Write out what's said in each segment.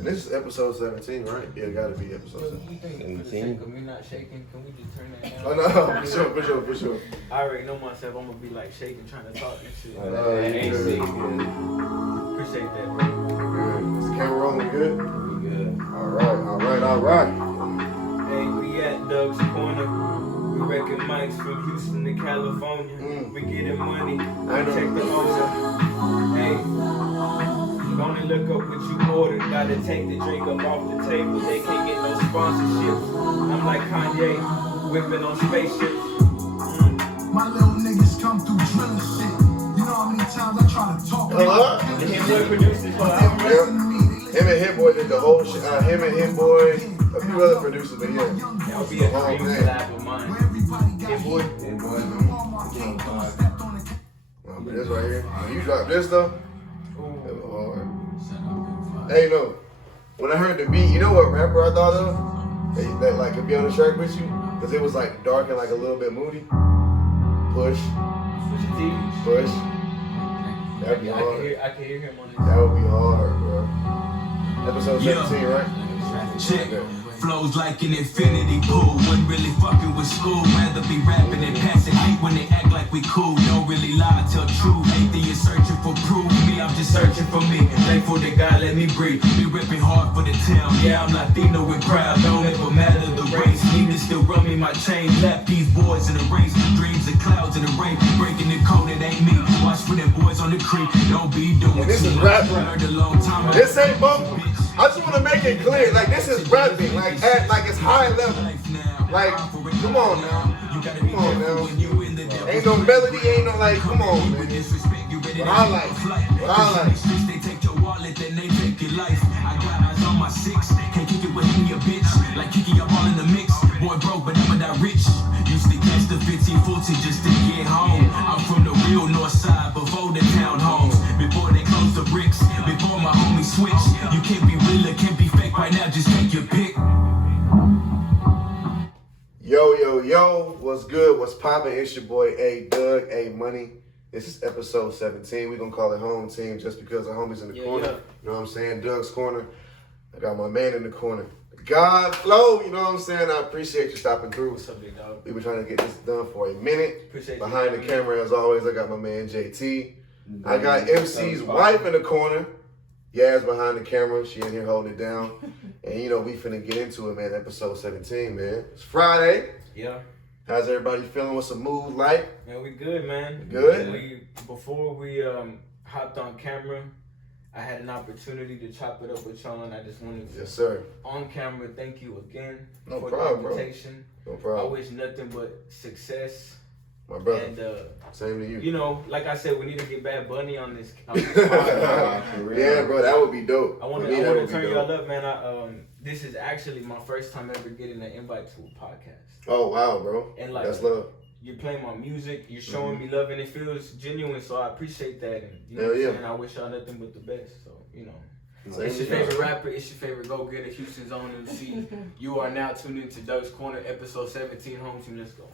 And this is episode 17, right? Yeah, it gotta be episode 17. You think for the sake of me not shaking, can we just turn that down? Oh no, for sure. I already know myself. I'm gonna be like shaking, trying to talk and shit. You good. Appreciate that, bro. Good. Is the camera rolling? We good? We good. All right. Hey, we at Doug's Corner. We wrecking mics from Houston to California. We getting money. I take the owner. Hey. Gonna look up what you ordered. Gotta take the drink up off the table. They can't get no sponsorships. I'm like Kanye, whipping on spaceships. My little niggas come through drilling shit. You know how many times I try to talk about The Hitboy produced this whole album. Him and Hitboy did the whole shit. Him and Hitboy, a few other producers, but yeah. That'll be a dream collab of mine. Hitboy. Oh, but this right here. When you drop this though, it was hard. Hey, no. When I heard the beat, you know what rapper I thought of? That like could be on the track with you? Because it was like dark and like a little bit moody. Push. Push. That'd be hard. I can hear him on this. That would be hard, bro. Episode 17, right? Check. Flows like an infinity pool. Wasn't really fucking with school. Rather be rapping and passing hate when they act like we cool. Don't really lie, tell truth. Atheist searching for proof. Me, I'm just searching for me. Thankful that God let me breathe. Be ripping hard for the town. Yeah, I'm Latino with proud. Don't ever matter the race. Need to still run me my chain. Lap these boys in the race. Dreams of clouds in the rain. Breaking the code, it ain't me. Watch for them boys on the creek. Don't be doing This is rap. Learned a long time ago. This ain't bump. I just want to make it clear, like this is rapping, like it's high level. Like, come on now. Ain't no melody, ain't no like, come on, man. What I like. They take your wallet, then they take your life. I got eyes on my six. Can't kick it with me, a bitch. Like Kiki, I'm all in the mix. Boy broke, but never that rich. Used to catch the 1540 just to get home. I'm from the real north side, before the townhomes. Before they close the bricks. Before my homies switch. You can't be real or can't be fake right now, just take your pick. Yo, what's good? What's poppin'? It's your boy A Doug, A Money. This is episode 17. We're gonna call it home team just because the homies in the corner. Yeah. You know what I'm saying? Doug's corner. I got my man in the corner. God Flow, you know what I'm saying? I appreciate you stopping through. What's up, big dog? We've been trying to get this done for a minute. Appreciate you. Behind the camera, as always, I got my man JT. I got MC's wife in the corner. Yaz behind the camera. She in here holding it down. And you know, we finna get into it, man. Episode 17, man. It's Friday. Yeah. How's everybody feeling? What's the mood like? Man, we good, man. Good? Before we hopped on camera, I had an opportunity to chop it up with y'all, and I just wanted to, Yes, sir. on camera, thank you again No for problem, the bro. invitation. No I problem. wish nothing but success. My brother. And, Same to you. you know, like I said, we need to get Bad Bunny on this. Yeah, bro, that would be dope. I want For me, that to would be turn dope. y'all up, man. This is actually my first time ever getting an invite to a podcast. Oh, wow, bro. And like, That's love. you're playing my music, you're showing me love, and it feels genuine, so I appreciate that. And you know Hell what I'm yeah. saying? I wish y'all nothing but the best. So, you know. Same It's your to you. favorite rapper, it's your favorite go-getter, Houston's own MC. You are now tuned into Doug's Corner, episode 17, home team, let's go.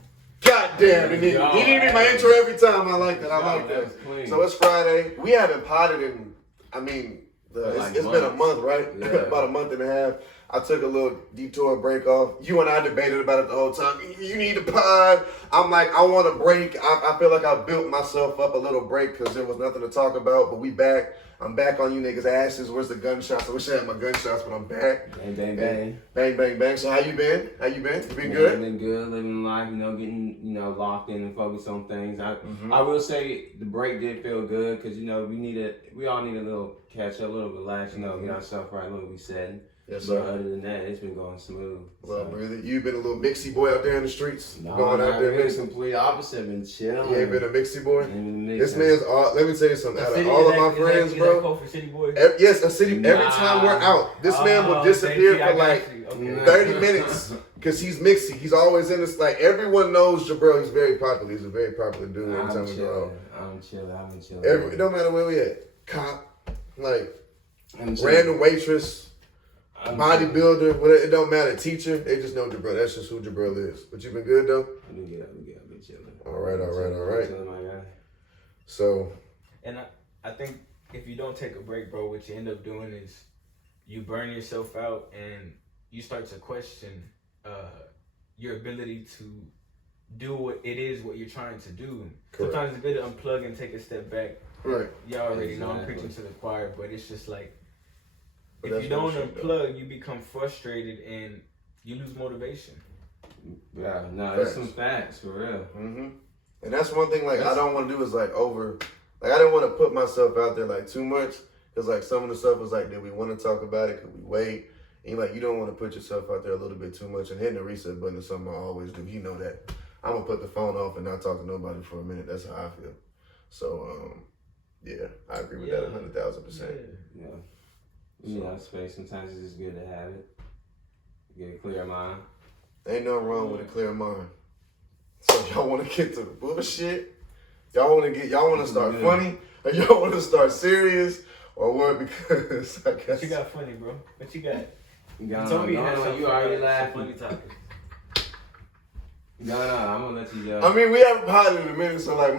God damn, he did my intro every time. I like that. I like That's that. clean. So it's Friday. We haven't potted in, I mean, it's been a month, right? Yeah. About a month and a half. I took a little detour break off. You and I debated about it the whole time. You need a pod. I'm like, I want a break. I feel like I built myself up a little break because there was nothing to talk about. But we back. I'm back on you niggas' asses. Where's the gunshots? I wish I had my gunshots, but I'm back. Bang, bang, bang. Bang, bang, bang. So how you been? You been good? Been good, living life, getting, locked in and focused on things. I will say the break did feel good because, we all need a little catch up, a little relax, get ourselves right, a little resetting. Yes, But sir. other than that, it's been going smooth. Well, brother, you been a little mixy boy out there in the streets? No, going out there really mixing? complete opposite, been chilling. You ain't been a mixy boy? This This man's all, let me tell you something. Out of all of my friends, bro. Code for City Boy? Yes, a city. Every time we're out, this man will disappear for like 30 minutes because he's mixy. He's always in this. Like everyone knows Jabril. He's very popular. He's a very popular dude. Every time we go out, I'm chilling. I've been chilling. it don't matter where we at. Cop, like I'm chilling. random waitress, I'm bodybuilder. Whatever, it don't matter. Teacher, they just know Jabril. That's just who Jabril is. But you been good though. I've been good. I've been chilling. All right. Chilling, my guy. So And I think if you don't take a break, bro, what you end up doing is you burn yourself out and you start to question your ability to do what you're trying to do. Correct. Sometimes it's good to unplug and take a step back. Right. Y'all already know I'm preaching to the choir, but it's just like, But if you don't unplug, you become frustrated and you lose motivation. Yeah, no, that's some facts for real. Mm-hmm. And that's one thing, like, I don't want to do is, like, I didn't want to put myself out there, like, too much. Because, like, some of the stuff was like, did we want to talk about it? Could we wait? And, like, you don't want to put yourself out there a little bit too much. And hitting the reset button is something I always do. You know that. I'm going to put the phone off and not talk to nobody for a minute. That's how I feel. So, yeah, I agree with that 100,000%. Yeah. You know, space, sometimes it's just good to have it. Get a clear mind. Ain't nothing wrong with a clear mind. So y'all want to get to the bullshit? Y'all want to start funny? Or y'all want to start serious? Or what? Because I guess... What you got funny, bro? What you got? You told me you had something you already funny laughing. topic. No, I'm gonna let you go. I mean, we haven't potted in a minute, so like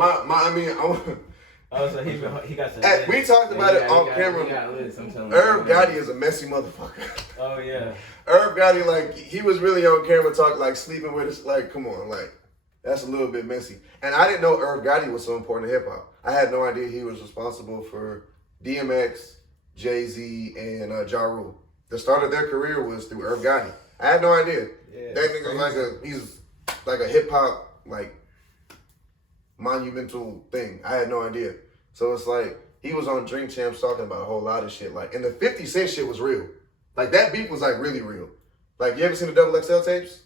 Oh, so he got some. Hey, we talked about it on camera. Irv Gotti is a messy motherfucker. Oh yeah. Irv Gotti, like, he was really on camera talking, like, sleeping with us. Like, come on, like, that's a little bit messy. And I didn't know Irv Gotti was so important to hip hop. I had no idea he was responsible for DMX, Jay-Z, and Ja Rule. The start of their career was through Irv Gotti. I had no idea. Yeah, that nigga he's like a hip hop, like, monumental thing. I had no idea. So it's like, he was on Drink Champs talking about a whole lot of shit. Like, and the 50 Cent shit was real. Like, that beef was, like, really real. Like, you ever seen the Double XL tapes?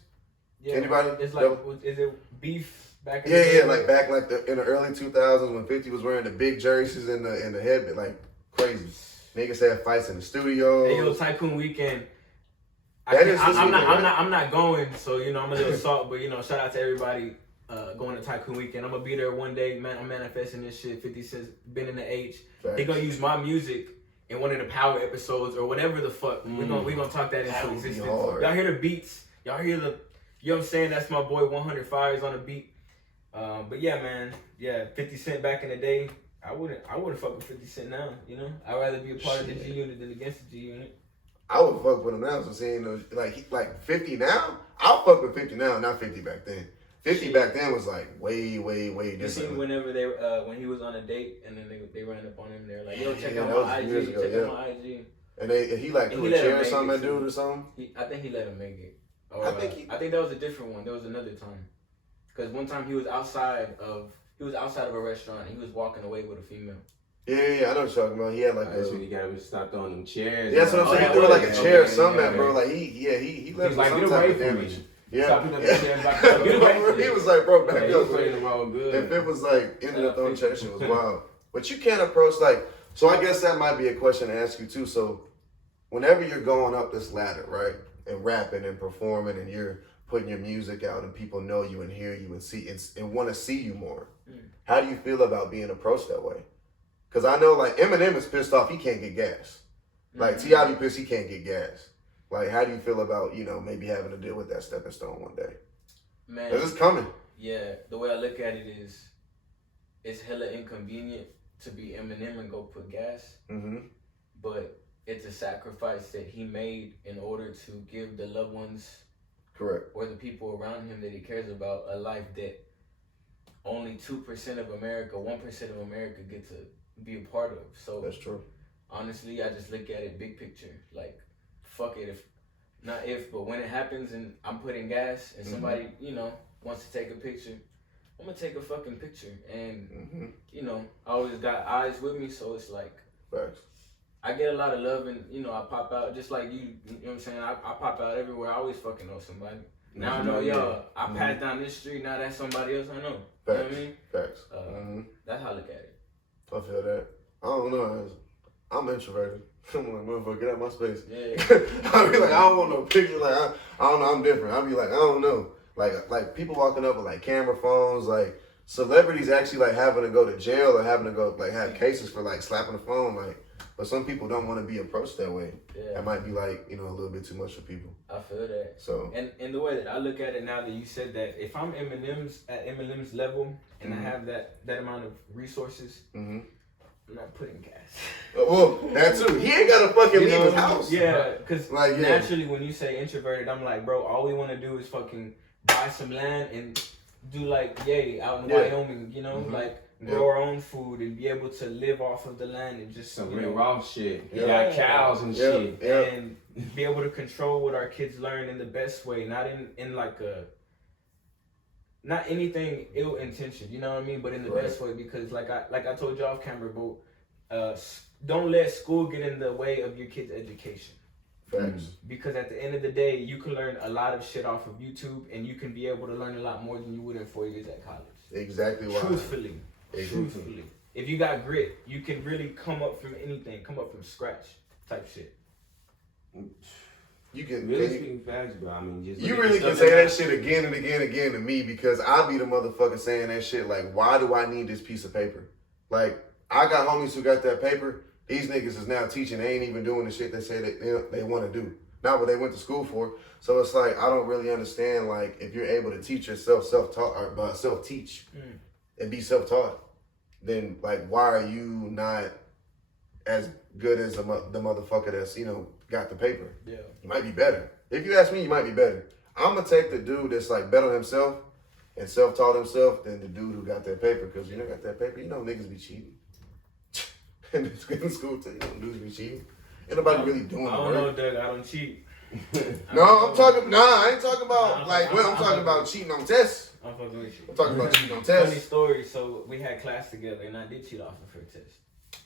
Yeah. Anybody? It's like, is it beef back in the day? Yeah, like back like in the early 2000s when 50 was wearing the big jerseys and the headband, like, crazy. Niggas had fights in the studio. Hey, yo, Tycoon Weekend. I'm not going, so, you know, I'm a little salty, but, you know, shout out to everybody going to Tycoon Weekend. I'm gonna be there one day, man. I'm manifesting this shit. 50 Cent's been in the H. Facts. They gonna use my music in one of the Power episodes or whatever the fuck. We gonna talk that into existence. Y'all hear the beats? Y'all hear the? You know what I'm saying? That's my boy 100 Fires on the beat. But yeah, man. Yeah, 50 Cent back in the day. I wouldn't fuck with 50 Cent now. You know, I'd rather be a part of the G Unit than against the G Unit. I would fuck with him now. So seeing those, like 50 now, I'll fuck with 50 now, not 50 back then. 50 back then was like way different. You see, whenever they when he was on a date and then they ran up on him, they're like, "Yo, check out my IG, check out my IG." And he like threw a chair or something at dude or something. I think he let him make it. Or, I think that was a different one. There was another time, because one time he was outside of a restaurant and he was walking away with a female. Yeah, I know what you're talking about. He had like that's when you gotta stop throwing them chairs. Yeah, that's what I'm saying. He threw like a chair or something at bro. Like he left like, some type of damage. Yeah. He was like, bro, back up. If it was like ended up throwing chair, shit was wild. But you can't approach like. So I guess that might be a question to ask you too. So whenever you're going up this ladder, right, and rapping and performing, and you're putting your music out, and people know you and hear you and see and want to see you more, how do you feel about being approached that way? Because I know like Eminem is pissed off he can't get gas. Like T.I. be pissed he can't get gas. Like, how do you feel about, you know, maybe having to deal with that stepping stone one day? Man, because it's coming. Yeah, the way I look at it is, it's hella inconvenient to be Eminem and go put gas. But it's a sacrifice that he made in order to give the loved ones, correct, or the people around him that he cares about, a life that only 2% of America, 1% of America get to be a part of. So that's true. Honestly, I just look at it big picture. Like, fuck it, but when it happens and I'm putting gas and somebody, you know, wants to take a picture, I'm gonna take a fucking picture. And, you know, I always got eyes with me, so it's like, facts. I get a lot of love and, you know, I pop out just like you know what I'm saying? I pop out everywhere. I always fucking know somebody. Now I know, y'all, I pass down this street, now that's somebody else I know. Facts. You know what I mean? Facts. That's how I look at it. I feel that. I don't know. I'm introverted. I'm like, motherfucker, get out my space. Yeah. I be like, I don't want no picture. Like, I don't know. I'm different. I be like, I don't know. Like people walking up with like camera phones, like celebrities actually like having to go to jail or having to go like have cases for like slapping the phone. Like, but some people don't want to be approached that way. Yeah. That might be like, you know, a little bit too much for people. I feel that. So and the way that I look at it now that you said that, if I'm at Eminem's level and I have that amount of resources, I'm not putting gas. Well, that too. He ain't gotta fucking leave his house. Yeah, because Like, yeah. naturally when you say introverted, I'm like, bro, all we want to do is fucking buy some land and do like, out in Wyoming, you know, like grow our own food and be able to live off of the land and just Some you real know, raw shit. You Yeah. got cows and shit. and be able to control what our kids learn in the best way, not in like a not anything ill intentioned, you know what I mean, but in the best way, because like I told you off camera, bro, don't let school get in the way of your kid's education. Facts. Because at the end of the day, you can learn a lot of shit off of YouTube, and you can be able to learn a lot more than you would in 4 years at college. Exactly why. Truthfully. If you got grit, you can really come up from anything, come up from scratch type shit. You can Really speaking facts, bro. I mean, just you look at really the can stuff say that shit again and again and again to me, because I be the motherfucker saying that shit like, why do I need this piece of paper? Like, I got homies who got that paper. These niggas is now teaching. They ain't even doing the shit they say they want to do. Not what they went to school for. So it's like, I don't really understand, like, if you're able to teach yourself self-taught or self-teach and be self-taught, then, like, why are you not as good as the motherfucker that's, you know, got the paper? Yeah. You might be better. If you ask me, you might be better. I'm going to take the dude that's, like, better on himself and self-taught himself than the dude who got that paper, because you know got that paper, you know niggas be cheating. In school, too, you know dudes be cheating. Ain't nobody really doing I don't know, Doug. I don't cheat. No, I'm talking. Nah, I ain't talking about I'm talking about cheating on tests. I'm fucking with you. I'm talking about cheating on Funny tests. story. So we had class together, and I did cheat off of her test.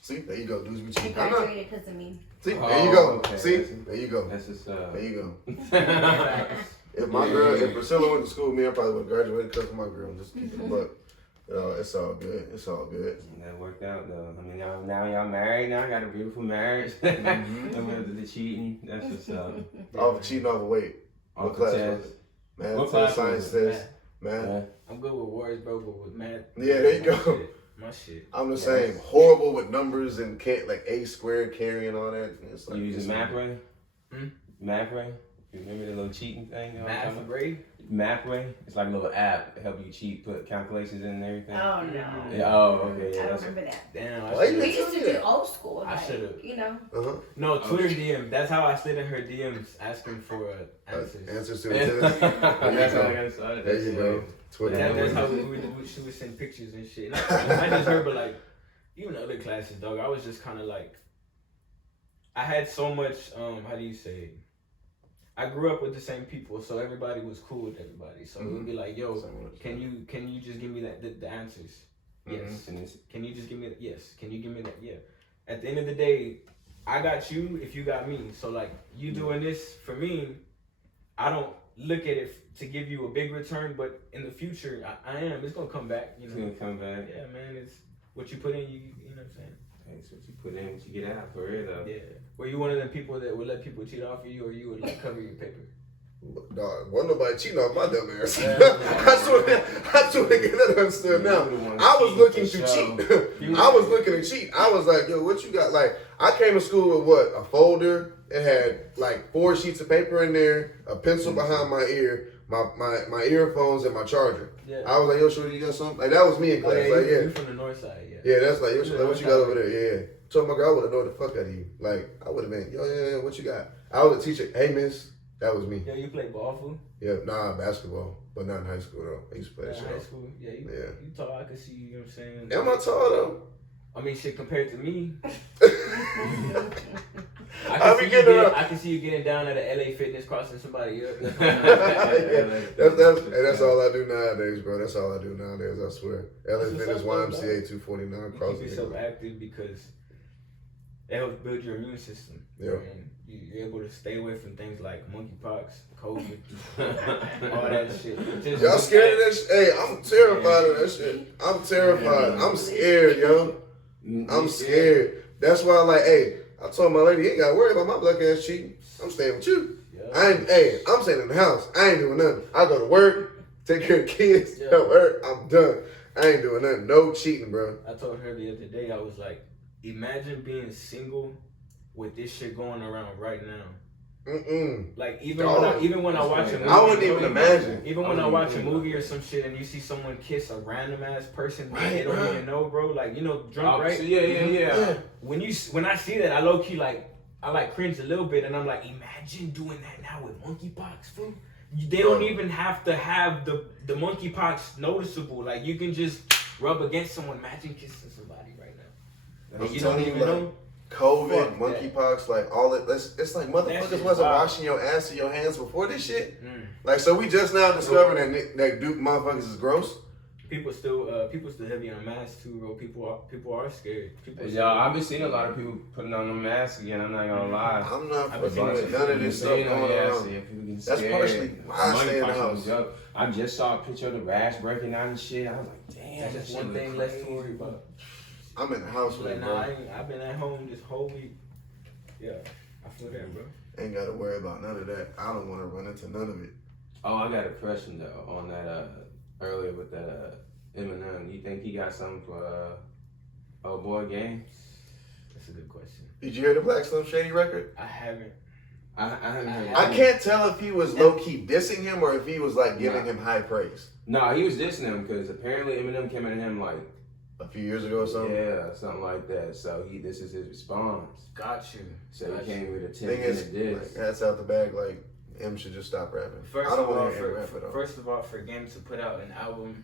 See, there you go. Dudes be I cheating. I know. graduated because of me. See, there you go. Okay. See, there you go. That's just There you go. Facts. If my girl, if Priscilla went to school with me, I probably would have graduated because of my girl. Just keep it, but it's all good. It's all good. that worked out though. I mean, y'all married now. Got a beautiful marriage. And with the cheating, that's what's up. Off cheating off of weight. What class was it? Math, What class science was it? test, math. Yeah. I'm good with words, bro, but with math. Yeah, there you go. My shit. I'm the same. Horrible with numbers and like a squared carry and all that. It's like, You using MapRay? Hmm? MapRay? You remember the little cheating thing? You know what I'm Math talking and about? grade? MapRay? It's like a little app to help you cheat, put calculations in and everything. Oh no. Yeah, oh, okay, yeah. I don't That's remember that. Damn. Why you We used to do old school. I Like, should've. you know. Uh-huh. No, Twitter DM. That's how I slid in her DMs asking for answers. Answers to the That's test. how I got started. There you go. Twitter. That's how she would send pictures and shit. Not just her, but like even other classes, dog. I was just kind of like, I had so much. How do you say it? I grew up with the same people, so everybody was cool with everybody. So it would be like, yo, can you just give me the answers? Yes. Can you just give me yes? Can you give me that? Yeah. At the end of the day, I got you if you got me. So like you doing this for me, I don't look at it to give you a big return, but in the future, I am. It's gonna come back. You know. It's gonna come back. Yeah, man. It's what you put in. You know what I'm saying. It's what you put in, what you get out, for real though. Yeah. Were you one of them people that would let people cheat off of you, or you would like cover your paper? Dog, wasn't nobody cheating off my dumb ass. I swear to get that understood now. I was looking to cheat. I was looking to cheat. I was like, yo, what you got? Like, I came to school with what? A folder. It had like 4 sheets of paper in there, a pencil behind my ear, my earphones, and my charger. Yeah. I was like, yo, shorty, you got something? Like, that was me in class. Like, yeah. You're from the north side, yeah. Yeah, that's like, yo, what you got over there? Yeah. Told my girl I would have known the fuck out of you. Like, I would have been, yo, yeah, what you got? I was a teacher. Hey, miss. That was me. Yo, you play ball, fool? Yeah, nah, basketball, but not in high school though. I used to play that Yeah, shit. high school. Yeah, you tall. I could see you. You know what I'm saying? Am I tall though? I mean, shit. Compared to me, I be getting up. I can see you getting down at a LA Fitness crossing somebody up. That's all I do nowadays, bro. That's all I do nowadays. I swear. LA That's Fitness what's up, YMCA 249 You crossing. keep yourself active because it helps build your immune system. Yeah. And you're able to stay away from things like monkeypox, COVID, all that shit. Just Y'all scared of that shit? Hey, I'm terrified of that shit. I'm terrified. I'm scared, yo. I'm scared. That's why, like, hey, I told my lady, you ain't got to worry about my black ass cheating. I'm staying with you. Yeah. I'm staying in the house. I ain't doing nothing. I go to work, take care of kids, Yeah. at work, I'm done. I ain't doing nothing. No cheating, bro. I told her the other day, I was like, imagine being single with this shit going around right now. Like even when I watch a movie, I wouldn't even imagine. Even when I watch a movie or some shit and you see someone kiss a random ass person that they don't even know, bro. Like, you know, drunk, right? Yeah. When I see that, I low key I cringe a little bit, and I'm like, imagine doing that now with monkeypox, fool. They don't even have to have the monkeypox noticeable. Like, you can just rub against someone. Imagine kissing somebody right now. I'm You don't telling even you, know. COVID, Fuck monkeypox, like all it. It's like motherfuckers shit wasn't wild. washing your ass and your hands before this shit. Like, so we just now discovering that Duke motherfuckers is gross. People still heavy on masks too, bro. People are scared. I've been seeing a lot of people putting on the masks again. I'm not gonna lie. I'm not I've been fucking with seeing none of this stuff going on. That's That's partially why I stay in the house. I just saw a picture of the rash breaking out and shit. I was like, damn, That's just one thing less to worry about. I'm in the house with Like, it, nah, bro. I've been at home this whole week. Yeah, I feel that, bro. Ain't got to worry about none of that. I don't want to run into none of it. Oh, I got a question though on that earlier with that Eminem. You think he got something for Old Boy Games? That's a good question. Did you hear the Black Slim Shady record? I haven't. I haven't heard. I can't tell if he was low key dissing him or if he was like giving him high praise. No, he was dissing him because apparently Eminem came at him like A few years ago or something. yeah, something like that. So this is his response. Got you. So he came with a Thing 10-minute is, diss. like, hats out the bag. Like, M should just stop rapping. First I don't of all, want to hear him rap at all. first of all, for Game to put out an album,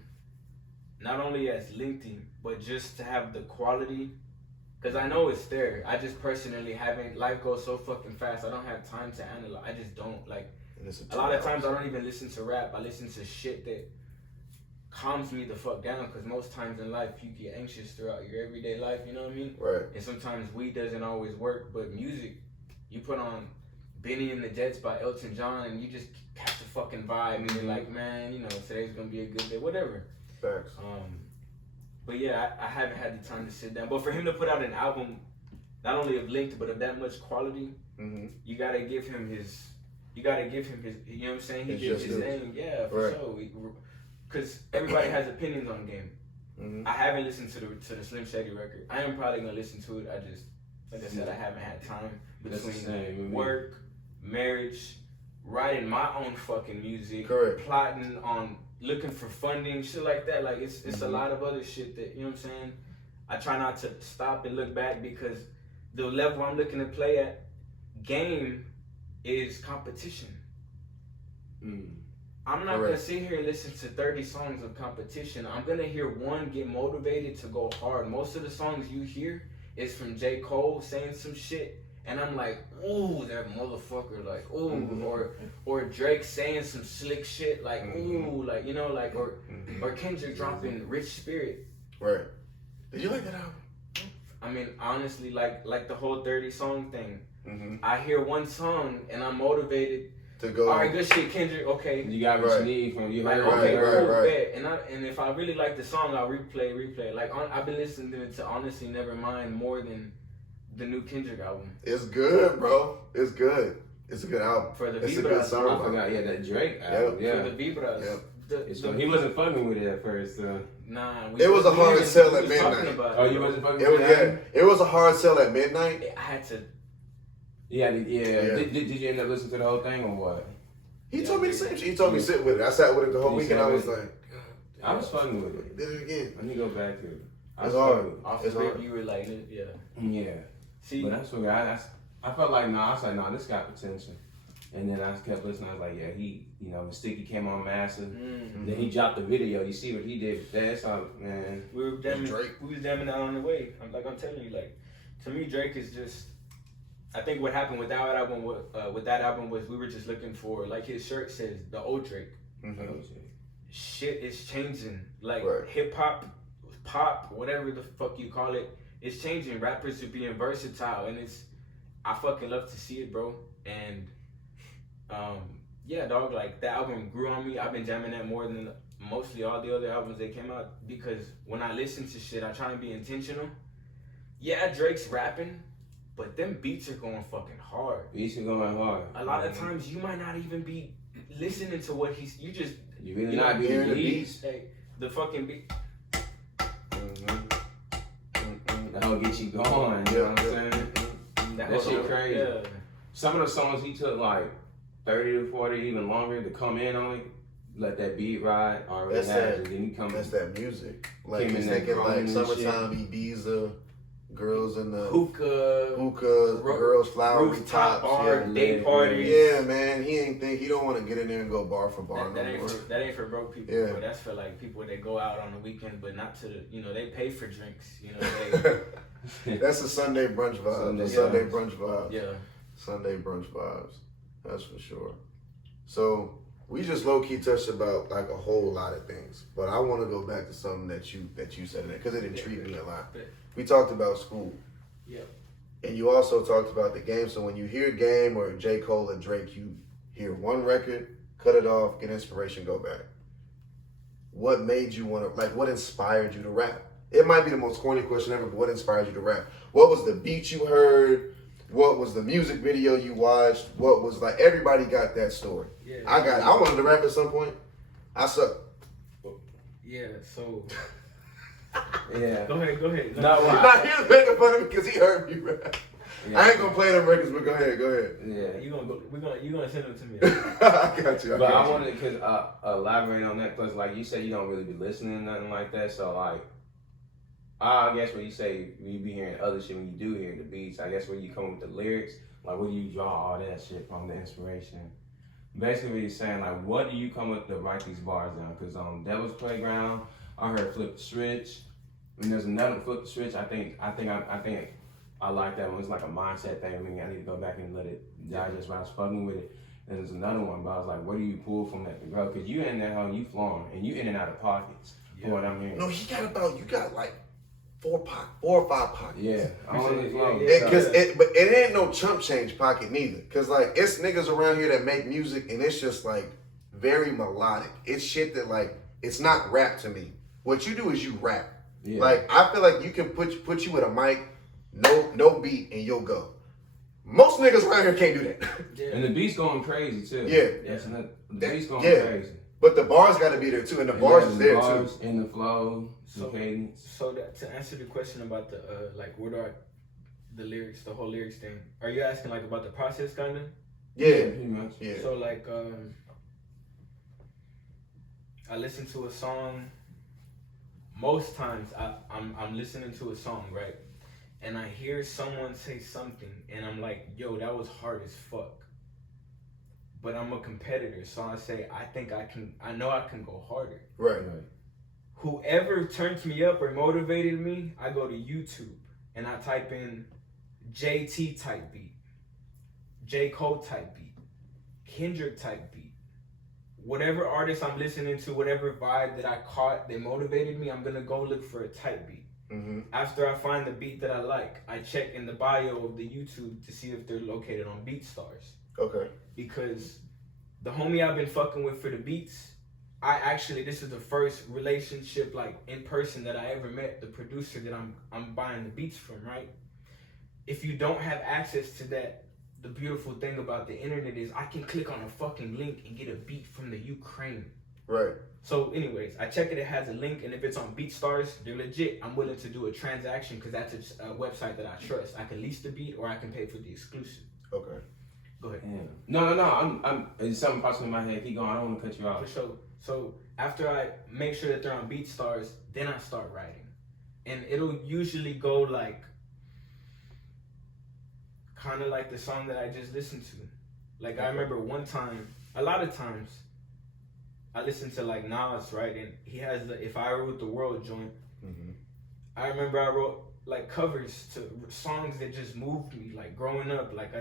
not only as lengthy, but just to have the quality. Because I know it's there. I just personally haven't. Life goes so fucking fast. I don't have time to analyze. I just don't. Like, And it's a lot of times I don't even listen to rap. I listen to shit that calms me the fuck down. Because most times in life, you get anxious throughout your everyday life. You know what I mean? Right. And sometimes weed doesn't always work. But music, you put on Benny and the Jets by Elton John, and you just catch the fucking vibe. And you're like, man, you know, today's gonna be a good day. Whatever. Facts. But yeah, I haven't had the time to sit down. But for him to put out an album, not only of length but of that much quality, you gotta give him his. You know what I'm saying? He It's gives just his his. name, yeah, for Right. sure. Because everybody has opinions on Game. I haven't listened to the Slim Shady record. I am probably gonna listen to it. I just, like I said, I haven't had time That's the between same. work, marriage, writing my own fucking music, Correct. plotting on looking for funding, shit like that. Like it's a lot of other shit that, you know what I'm saying? I try not to stop and look back because the level I'm looking to play at, Game, is competition. I'm not gonna sit here and listen to 30 songs of competition. I'm gonna hear one get motivated to go hard. Most of the songs you hear is from J. Cole saying some shit, and I'm like, ooh, that motherfucker, like, ooh, or Drake saying some slick shit, like, ooh, like, you know, like, or Kendrick dropping Rich Spirit. Right. Did you like that album? I mean, honestly, like the whole 30 song thing. I hear one song and I'm motivated To go. All right, good shit, Kendrick. Okay. You got what you need from you. Right, heard Okay, right, cool, right. bet. And if I really like the song, I'll replay. Like I've been listening to Honestly Nevermind more than the new Kendrick album. It's good, bro. It's good. It's a good album. For the it's a Vibras. good song. I forgot. Yeah, that Drake album. Yeah. For the Vibras. Yep. He wasn't fucking with it at first. Nah. It was a hard sell at we was talking midnight. about Oh, it, you bro. wasn't fucking It with was that? It was a hard sell at midnight. I had to. Yeah. Yeah. Did you end up listening to the whole thing or what? He told me the same shit. He told me to sit with it. I sat with it the whole You week and I sat was with like, I was fucking with it. did it again. Let me go back to it. It's hard. Off It's the rip, hard. you were like, yeah. Yeah. See, But that's what I felt like, I was like, this got potential. And then I kept listening. I was like, yeah, he, Sticky came on massive. Then he dropped the video. You see what he did with that? It's all, man. we were damming. Drake. We was damming out on the way. I'm telling you, like, to me, Drake is just. I think what happened with that album was we were just looking for, like his shirt says, the old Drake. Shit is changing. Like Right. hip hop, pop, whatever the fuck you call it, it's changing. Rappers are being versatile, and I fucking love to see it, bro. And yeah, dog, like that album grew on me. I've been jamming that more than mostly all the other albums that came out because when I listen to shit, I try and be intentional. Yeah, Drake's rapping, but them beats are going fucking hard. Beats are going hard. A lot of times you might not even be listening to what you just. You really You not know, doing the beats. beats. Hey, the fucking beat. That'll get you going. You know what I'm saying? That That whole- shit crazy. Yeah. some of the songs he took like 30 to 40, even longer to come in on it. Let that beat ride, already That's has that. it. Then you come. That's that music. Like Came he's in that thinking like grown and summertime Ibiza, girls in the Hookah, hookahs, girls flowery rooftop tops. bar, Yeah. day parties. Yeah, man. He don't want to get in there and go bar for bar That no ain't more. that ain't for broke people. Yeah. Bro. That's for like people that go out on the weekend, but not to the. They pay for drinks. They, That's a Sunday brunch vibe. Sunday brunch vibe. yeah. Sunday brunch vibes. That's for sure. So we just low key touched about like a whole lot of things, but I want to go back to something that you said in there because it intrigued me a lot. We talked about school. Yeah. And you also talked about the game. So when you hear Game or J. Cole or Drake, you hear one record, cut it off, get inspiration, go back. What made you want to, like, what inspired you to rap? It might be the most corny question ever, but what inspired you to rap? What was the beat you heard? What was the music video you watched? What was, like, everybody got that story. Yeah. I wanted to rap at some point. I suck. Yeah. So Yeah. go ahead. No, Nah, he was making fun of me because he heard me rap. Yeah. I ain't gonna play them records, but go ahead. Yeah. You gonna send them to me. I got you. But I wanted to elaborate on that because, like you said, you don't really be listening to nothing like that. So, like, I guess when you say you be hearing other shit, when you do hear the beats, I guess when you come with the lyrics, like, where do you draw all that shit from, the inspiration? Basically, what you're saying, like, what do you come with to write these bars down? Because on Devil's Playground, I heard Flip the Switch. And there's another Flip the Switch. I think I like that one. It's like a mindset thing. I mean, I need to go back and let it digest when I was fucking with it. And there's another one, but I was like, what do you pull from that to grow? Because you in there, how you flowing, and you in and out of pockets. For what I'm hearing. No, you got like 4 or 5 pockets. Yeah, I want to flow. But it ain't no chump change pocket neither. Cause like it's niggas around here that make music and it's just like very melodic. It's shit that like it's not rap to me. What you do is you rap. Yeah. Like I feel like you can put you with a mic, no beat, and you'll go. Most niggas around here can't do that. Yeah. And the beat's going crazy too. Yeah. The beat's going Yeah. crazy. But the bars got to be there too, and the bars is there too. In the flow, So- the cadence. So to answer the question about the like where do the lyrics, the whole lyrics thing, are you asking like about the process kind of? Yeah, Pretty much. yeah. So like I listen to a song. Most times I'm listening to a song, right, and I hear someone say something, and I'm like, yo, that was hard as fuck. But I'm a competitor, so I say I know I can go harder. Right. Whoever turns me up or motivated me, I go to YouTube and I type in JT type beat, J. Cole type beat, Kendrick type beat. Whatever artist I'm listening to, whatever vibe that I caught that motivated me, I'm gonna go look for a type beat. Mm-hmm. After I find the beat that I like, I check in the bio of the YouTube to see if they're located on BeatStars. Okay. Because the homie I've been fucking with for the beats, this is the first relationship like in person that I ever met the producer that I'm buying the beats from, right? If you don't have access to that, the beautiful thing about the internet is I can click on a fucking link and get a beat from the Ukraine. Right. So anyways, I check it has a link, and if it's on BeatStars, they're legit. I'm willing to do a transaction because that's a website that I trust. I can lease the beat or I can pay for the exclusive. Okay. Go ahead. Yeah. No. I'm. It's something popping in my head. Keep going. I don't want to cut you off. For sure. So after I make sure that they're on BeatStars, then I start writing. And it'll usually go like, kind of like the song that I just listened to. Like I remember one time, a lot of times, I listened to like Nas, right? And he has the If I Ruled the World joint. Mm-hmm. I remember I wrote like covers to songs that just moved me, like growing up. Like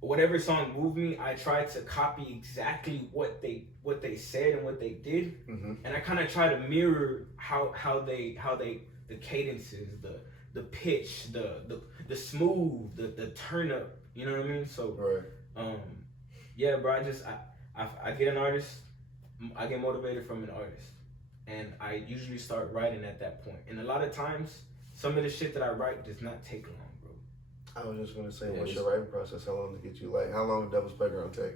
whatever song moved me, I tried to copy exactly what they said and what they did, Mm-hmm. and I kind of try to mirror how they the cadences, the pitch, the smooth, the turn up. You know what I mean? So Right. yeah, bro. I get an artist, I get motivated from an artist, and I usually start writing at that point. And a lot of times, some of the shit that I write does not take long. I was just gonna say, Yeah, what's your writing process? How long to get you? Like, how long did Devil's Playground take?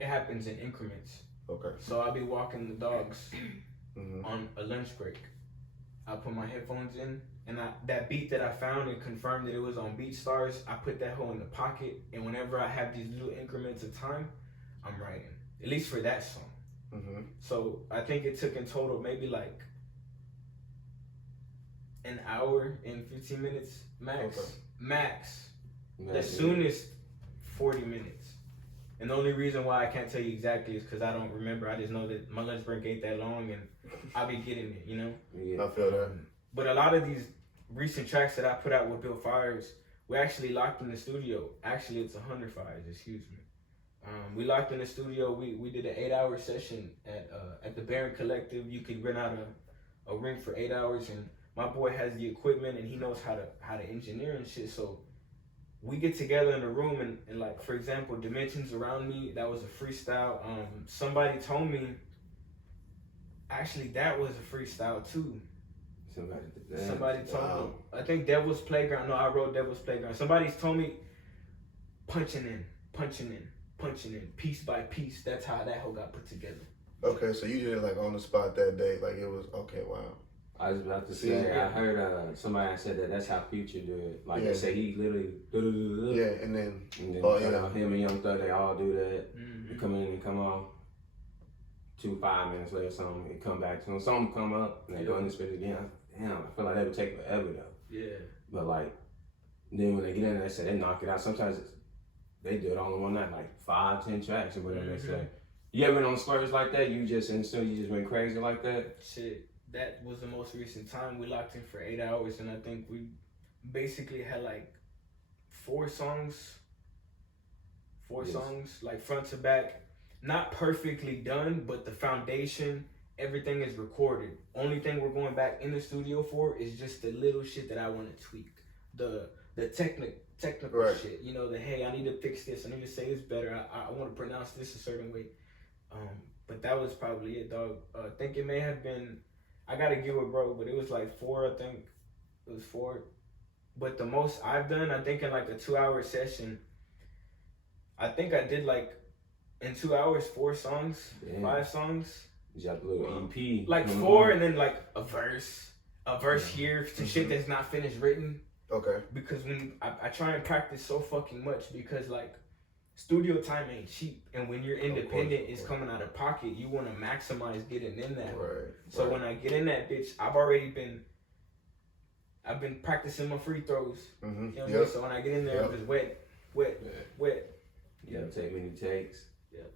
It happens in increments. Okay. So I'll be walking the dogs Mm-hmm. on a lunch break. I put my headphones in, and that beat that I found and confirmed that it was on BeatStars, I put that hoe in the pocket, and whenever I have these little increments of time, I'm writing. At least for that song. Mm-hmm. So I think it took in total maybe like an hour and 15 minutes max. Okay. Max. Man, The soonest 40 minutes. And the only reason why I can't tell you exactly is because I don't remember. I just know that my lunch break ain't that long and I'll be getting it, you know? Yeah. I feel that. But a lot of these recent tracks that I put out with Bill Fires, we actually locked in the studio. Actually, it's 100 Fires, excuse me. We locked in the studio. We did an 8-hour session at the Baron Collective. You could rent out a ring for 8 hours, and my boy has the equipment and he knows how to engineer and shit. So we get together in a room and like, for example, Dimensions Around Me, that was a freestyle. Somebody told me, actually that was a freestyle too. Somebody told me, I think Devil's Playground. No, I wrote Devil's Playground. Somebody's told me punching in, piece by piece. That's how that whole got put together. Okay, so you did it like on the spot that day, like it was okay. Wow. I was about to say, I heard somebody said that's how Future do it. Like they say, he literally Yeah, and then him and Young Thug, they all do that. They come in and come off 5 minutes later, something, it come back to them. Something come up, and they go in and spit it again. Damn, I feel like that would take forever though. Yeah. But like, then when they get in there, they say they knock it out. Sometimes they do it all in one night, like 5-10 tracks or whatever they say. You ever been on splurge like that? You just went crazy like that? Shit, that was the most recent time. We locked in for 8 hours, and I think we basically had like 4 songs, like front to back. Not perfectly done, but the foundation, everything is recorded. Only thing we're going back in the studio for is just the little shit that I want to tweak. The technical shit. You know, hey, I need to fix this. I need to say this better. I want to pronounce this a certain way. But that was probably it, dog. I think it may have been, I gotta give it, bro, but it was like 4, I think. It was 4. But the most I've done, I think in like a 2-hour session, I think I did like, in 2 hours, 4 songs, 5 songs. You got a little EP. Like 4 and then like a verse here to shit that's not finished written. Okay. Because when I try and practice so fucking much, because like studio time ain't cheap, and when you're independent, it's coming out of pocket. You want to maximize getting in that. Right. So when I get in that bitch, I've been practicing my free throws. Mm-hmm. You know what I mean? So when I get in there, I'm just wet. You gotta take many takes. Yeah.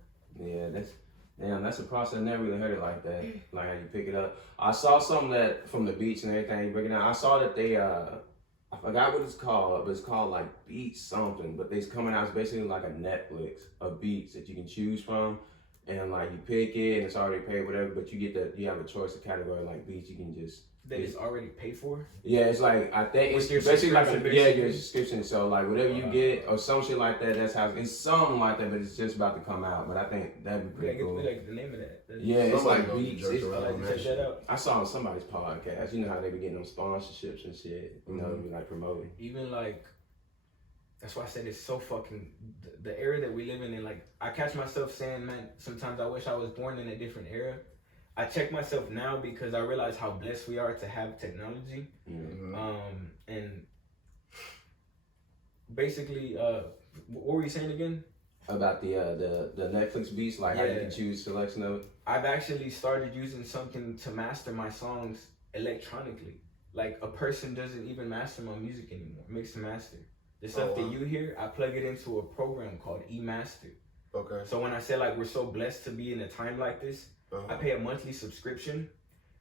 Yeah, that's a process. I never really heard it like that. Like how you pick it up. I saw something that from the beats and everything you break it down. I saw that they I forgot what it's called, but it's called like Beats something. But they's coming out, it's basically like a Netflix of beats that you can choose from. And like you pick it and it's already paid, whatever, but you have a choice of category like beats you can just that is already paid for. Yeah, it's like I think it's basically like your subscription. So like whatever you get or some shit like that, that's how it's something like that, but it's just about to come out. But I think that'd be pretty cool. We like the name of that. It's like beats. Check that out. I saw on somebody's podcast. You know how they be getting them sponsorships and shit. You know, be like promoting. Even like, that's why I said it's so fucking the era that we live in. And like, I catch myself saying, man, sometimes I wish I was born in a different era. I check myself now because I realize how blessed we are to have technology. Mm-hmm. And basically, what were you saying again? About the Netflix beats, like how you can choose selection of it. I've actually started using something to master my songs electronically. Like a person doesn't even master my music anymore. Mix and master. The stuff that you hear, I plug it into a program called eMaster. Okay. So when I say like we're so blessed to be in a time like this, I pay a monthly subscription,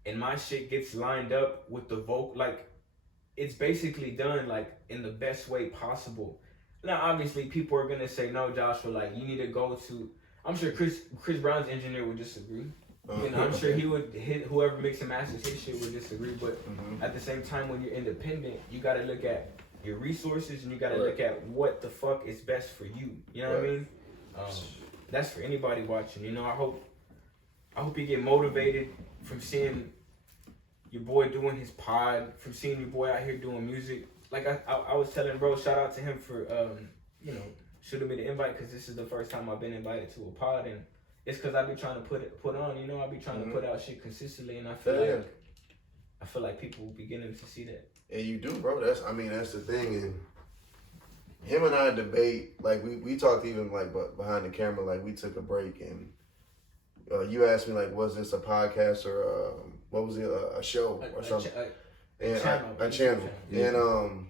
and my shit gets lined up with the vocal. Like, it's basically done like in the best way possible. Now, obviously, people are gonna say, "No, Joshua, like you need to go to." I'm sure Chris Brown's engineer would disagree. You know, I'm sure he would hit whoever makes and masters his shit would disagree. But at the same time, when you're independent, you gotta look at your resources and you gotta look at what the fuck is best for you. You know what I mean? That's for anybody watching. You know, I hope you get motivated from seeing your boy doing his pod, from seeing your boy out here doing music. Like I was telling bro, shout out to him for shooting me the invite, because this is the first time I've been invited to a pod, and it's because I be trying to put on, I be trying to put out shit consistently, and I I feel like people will be beginning to see that. And you do, bro. That's the thing. And him and I debate, like we talked even like behind the camera, like we took a break and you asked me like, was this a podcast or what was it, a show or something? A channel. Yeah. And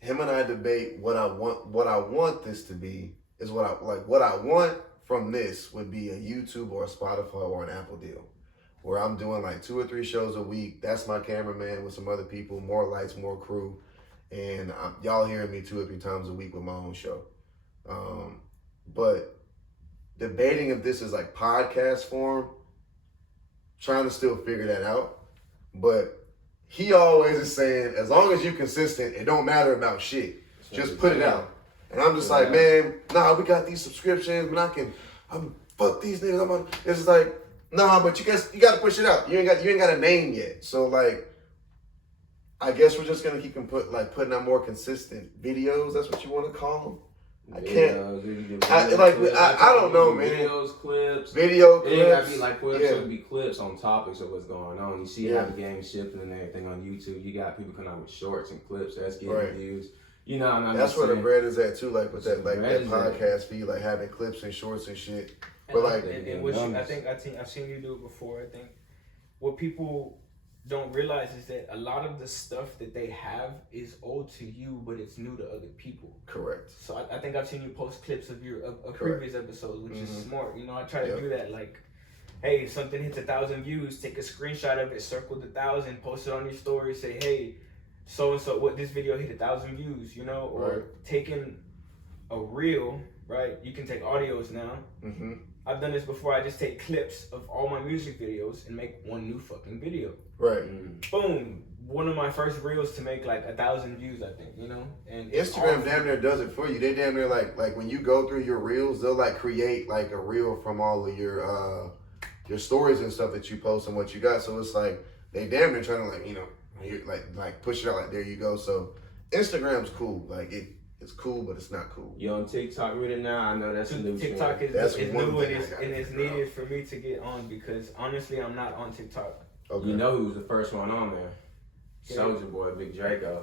him and I debate what I want this to be is what I want from this would be a YouTube or a Spotify or an Apple deal, where I'm doing like 2 or 3 shows a week. That's my cameraman with some other people, more lights, more crew. And y'all hearing me 2 or 3 times a week with my own show. But debating if this is like podcast form, trying to still figure that out. But he always is saying, as long as you're consistent, it don't matter about shit. Just put it out. And I'm just like, man, nah, we got these subscriptions, man, I'm fuck these niggas. It's just like, nah, but you got to push it out. You ain't got a name yet. So like, I guess we're just gonna keep putting out more consistent videos. That's what you want to call them. I can't. I don't know, man. Videos, clips. Video It clips. ain't gotta be like clips. Yeah. It could be clips on topics of what's going on. You see how the game's shifting and everything on YouTube. You got people coming out with shorts and clips that's getting views. You know, and that's where the bread is at too. Like with that, Bread that is podcast feed, like having clips and shorts and shit. But And like, and what I think I've seen you do it before. I think what people don't realize is that a lot of the stuff that they have is old to you, but it's new to other people. correct. So I think I've seen you post clips of your previous episodes, which is smart. You know, I try to do that. Like, hey, if something hits 1,000 views, take a screenshot of it, circle the 1,000, post it on your story, say, hey, so and so, what this video hit 1,000 views, you know, or taking a reel, right? You can take audios now. Mm-hmm. I've done this before. I just take clips of all my music videos and make one new fucking video. Right. Boom. One of my first reels to make like 1,000 views, I think, you know? And Instagram damn near does it for you. They damn near like when you go through your reels, they'll like create like a reel from all of your stories and stuff that you post and what you got. So it's like they damn near trying to like, you know, like push it out like there you go. So Instagram's cool. Like it's cool, but it's not cool. You on TikTok with it now? I know that's a new TikTok trend. is new and it's needed for me to get on because honestly I'm not on TikTok. Okay. You know who was the first one on there? Soulja Boy, Big Draco.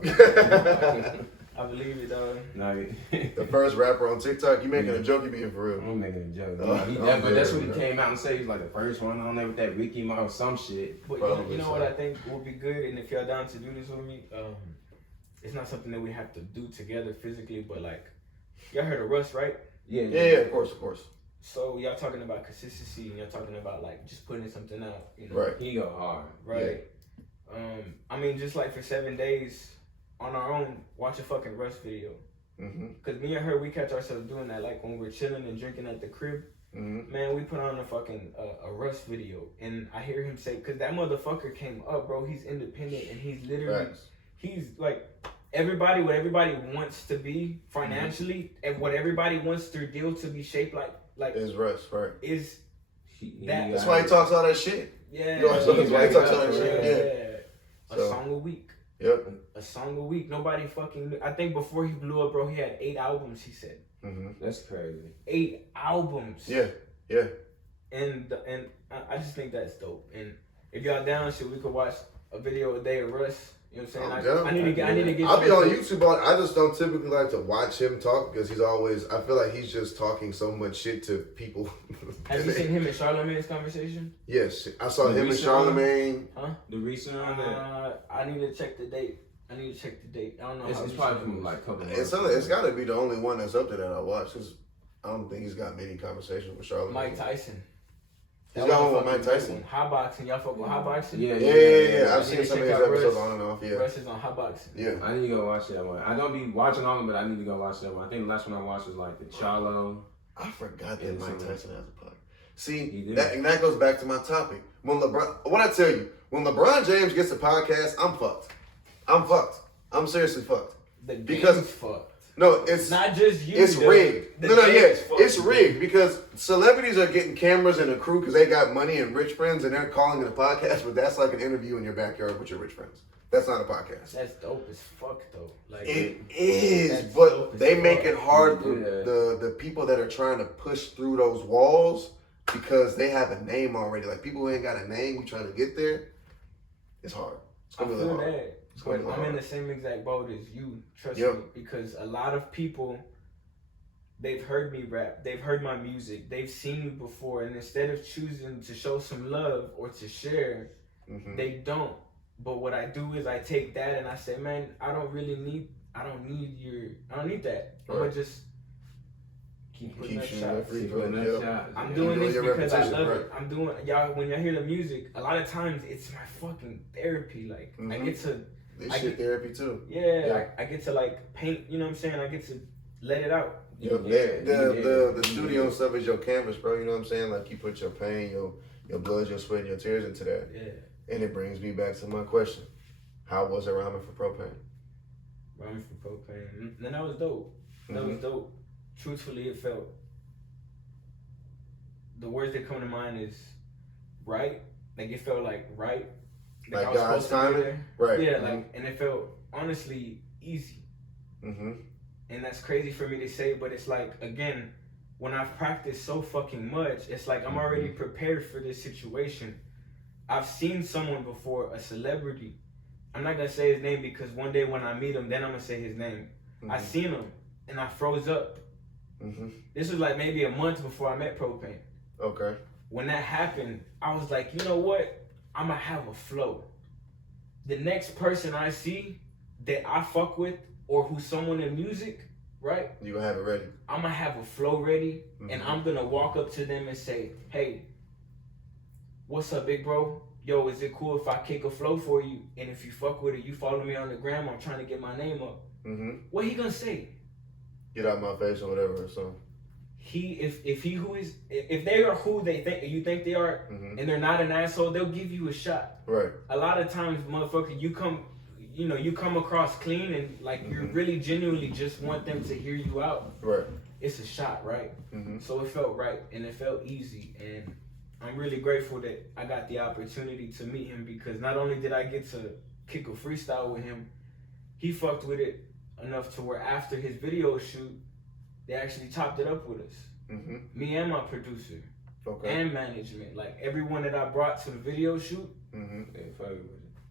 I believe it, dog. No, The first rapper on TikTok. You making a joke? You being for real? I'm making a joke. Oh, But that's what he came out and said. He's like the first one on there with that Ricky Martin or some shit. But you know what I think will be good, and if y'all down to do this with me, it's not something that we have to do together physically, but like, y'all heard of Russ, right? Yeah, Of course. So y'all talking about consistency, and y'all talking about like just putting something out, you know? Right. He go hard. Right. I mean, just like for 7 days on our own, watch a fucking Russ video. Mm-hmm. Cause me and her, we catch ourselves doing that. Like when we're chilling and drinking at the crib, man, we put on a fucking a Russ video, and I hear him say, cause that motherfucker came up, bro. He's independent, and he's literally, he's like everybody. What everybody wants to be financially, and what everybody wants their deal to be shaped like is Russ, right? Is That, that's why he talks all that shit. Yeah, You know, that's why he talks all that shit. yeah. A So, song a week. Yep. A song a week. Nobody fucking knew. I think before he blew up, bro, he had 8 albums, he said. Mm-hmm. That's crazy. 8 albums. Yeah. And I just think that's dope. And if y'all down, shit, we could watch a video a day of Russ. You know what I'm saying? I need to get. I'll be on YouTube. I just don't typically like to watch him talk because he's always. I feel like he's just talking so much shit to people. Have you seen him and Charlamagne's conversation? Yes, I saw him and Charlamagne. Huh? The recent one that I need to check the date. I don't know. it's probably from like a couple months. It's got to be the only one that's up there that I watched because I don't think he's got many conversations with Charlamagne. Mike Tyson. He's got one with Mike Tyson. Hot boxing. Y'all fuck with hot boxing? Yeah. I've I need seen to some of check his out episodes Russ. on and off. Yeah. Russ is on hot boxing. Yeah. I need to go watch that one. I don't be watching all of them, but I need to go watch that one. I think the last one I watched was like the Charlo. I forgot that Mike Tyson has a podcast. See, He do. that goes back to my topic. When what I tell you, when LeBron James gets a podcast, I'm fucked. I'm seriously fucked. The Because- game's fucked. No, it's Not just you. it's dude. rigged. The No, game's yes, fucked. it's rigged because celebrities are getting cameras and a crew because they got money and rich friends and they're calling it a podcast, but that's like an interview in your backyard with your rich friends. That's not a podcast. That's dope as fuck though. Like It is, that's dope but as they fuck. make it hard for Yeah. the people that are trying to push through those walls because they have a name already. Like people who ain't got a name, we trying to get there. it's hard. It's I gonna be feel hard. that. It's gonna But be I'm in hard. the same exact boat as you, trust Yep. me. Because a lot of people, they've heard me rap, they've heard my music, they've seen me before, and instead of choosing to show some love or to share, Mm-hmm. they don't. But what I do is I take that and I say, man, I don't need that. I'm gonna Right. just keep putting Keep up shooting that shots. free Keep throw. putting up Yep. shots. I'm Yeah. doing Doing this your because I repetition, love right. it. I'm doing, y'all, when y'all hear the music, a lot of times it's my fucking therapy. Like, I Mhm. get to, This I shit get- therapy too. yeah, Yeah. I get to like paint, you know what I'm saying? I get to let it out. Yep. The studio and stuff is your canvas, bro. You know what I'm saying? Like you put your pain, your blood, your sweat, and your tears into that. Yeah. And it brings me back to my question. How was it rhyming for propane? Rhyming for propane. And that was dope. That was dope. Truthfully, it felt, the words that come to mind is right. Like it felt like right. Like I was God's supposed to be timing? there. Right. Yeah, like, and it felt honestly easy. Mm-hmm. And that's crazy for me to say, but it's like, again, when I've practiced so fucking much, it's like I'm already prepared for this situation. I've seen someone before, a celebrity. I'm not gonna say his name because one day when I meet him, then I'm gonna say his name. Mm-hmm. I seen him and I froze up. Mm-hmm. This was like maybe a month before I met Propane. Okay. When that happened, I was like, you know what? I'm gonna have a flow. The next person I see that I fuck with or who's someone in music, right? You gonna have it ready. I'm gonna have a flow ready and Mhm. I'm gonna walk up to them and say, hey, what's up, big bro? Yo, is it cool if I kick a flow for you? And if you fuck with it, you follow me on the gram, I'm trying to get my name up. Mm-hmm. What he gonna say? Get out my face or whatever or something. If they are who they think you think they are, Mm-hmm. and they're not an asshole, they'll give you a shot. Right. A lot of times, motherfucker, you come across clean and like you Mhm. really genuinely just want them to hear you out. Right. It's a shot, right? Mm-hmm. So it felt right and it felt easy, and I'm really grateful that I got the opportunity to meet him, because not only did I get to kick a freestyle with him, he fucked with it enough to where after his video shoot, they actually chopped it up with us. Mm-hmm. Me and my producer Okay. and management, like everyone that I brought to the video shoot, Mm-hmm.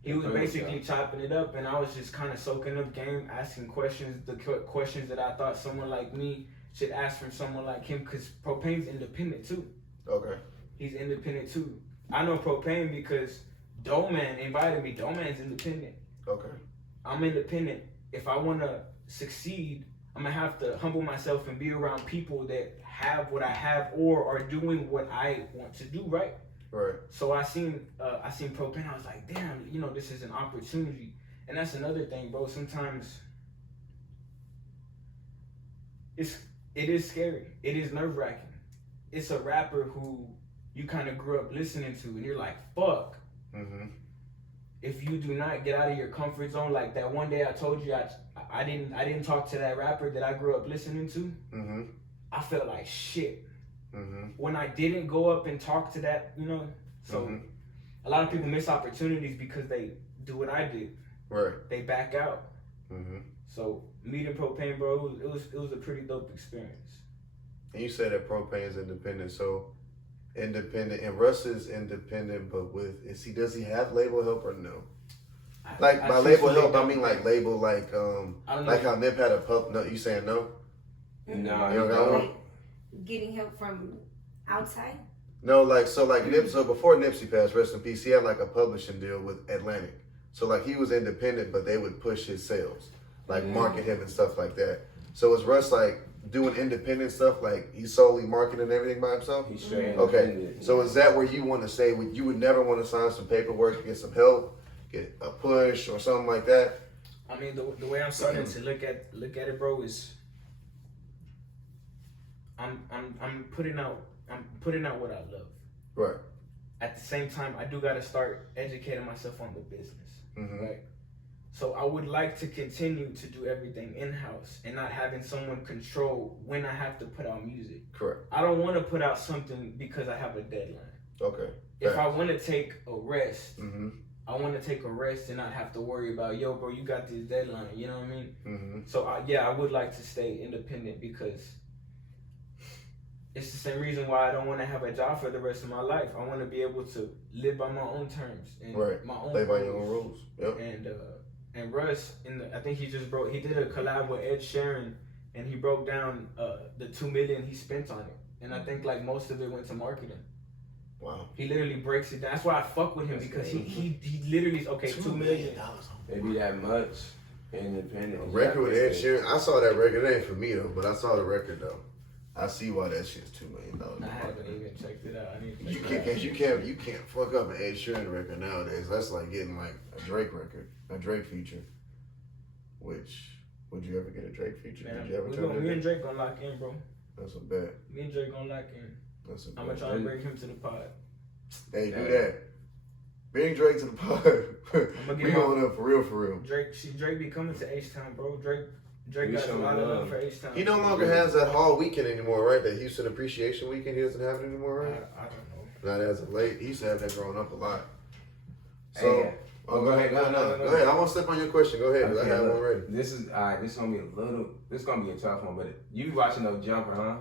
he was basically chopping it up, and I was just kind of soaking up game, asking questions, the questions that I thought someone like me should ask from someone like him, because Propane's independent too. Okay. He's independent too. I know Propane because Doughman invited me. Doughman's independent. Okay. I'm independent. If I want to succeed, I'm going to have to humble myself and be around people that have what I have or are doing what I want to do, right? Right. So I seen Propane. I was like, damn, this is an opportunity. And that's another thing, bro. Sometimes it is scary. It is nerve-wracking. It's a rapper who you kind of grew up listening to, and you're like, fuck. Mm-hmm. If you do not get out of your comfort zone, like that one day I told you I didn't talk to that rapper that I grew up listening to, Mm-hmm. I felt like shit. Mm-hmm. When I didn't go up and talk to that, so Mhm. a lot of people miss opportunities because they do what I did. Right. They back out. Mm-hmm. So meeting Propane, bro, it was a pretty dope experience. And you said that Propane is independent, so independent, and Russ is independent, but does he have label help or no? Like by label help, I mean like label like I don't know. like how Nip had a pup. No, you saying no? No, You don't got one? Like getting help from outside. No, like Nip. So before Nipsey passed, rest in peace, he had like a publishing deal with Atlantic. So like he was independent, but they would push his sales, like market him and stuff like that. So is Russ like doing independent stuff, like he's solely marketing everything by himself? He's straight Okay, independent. so is that where you want to say you would never want to sign some paperwork, get some help, get a push or something like that? I mean, the way I'm starting to look at it, bro, is I'm putting out what I love. Right. At the same time, I do gotta start educating myself on the business, Mm-hmm. right? So I would like to continue to do everything in-house and not having someone control when I have to put out music. Correct. I don't want to put out something because I have a deadline. Okay. If I want to take a rest, Mm-hmm. I want to take a rest and not have to worry about, yo, bro, you got this deadline. You know what I mean? Mm-hmm. So I would like to stay independent because it's the same reason why I don't want to have a job for the rest of my life. I want to be able to live by my own terms and my own play by your own rules. Yep. And Russ, I think he did a collab with Ed Sheeran, and he broke down the $2 million he spent on it, and I think like most of it went to marketing. Wow. He literally breaks it down. That's why I fuck with him, because he literally $2 million. Maybe that much independent. Record with Ed Sheeran. I saw that record. It ain't for me though, but I saw the record though. I see why that shit's $2 million. I haven't even checked it out. I need to You check it out. can't fuck up an Ed Sheeran record nowadays. That's like getting like a Drake record, a Drake feature. Which, would you ever get a Drake feature? Man, Did you ever me and Drake gonna lock in, bro. That's a bet. Me and Drake gonna lock in. That's a bet. I'm gonna try to bring him to the pod. Hey, do that. Bring Drake to the pod. We going up for real. Drake be coming to H-Town, bro. Drake got a lot of love for H-Town. He no longer has that Hall weekend anymore, right? That Houston Appreciation Weekend, he doesn't have it anymore, right? I don't know. Not as of late. He used to have that growing up a lot. So, Hey, go ahead. No. Go ahead. I want to step on your question. Go ahead, because I have one ready. This is alright. This gonna be a tough one, but you watching no Jumper, huh?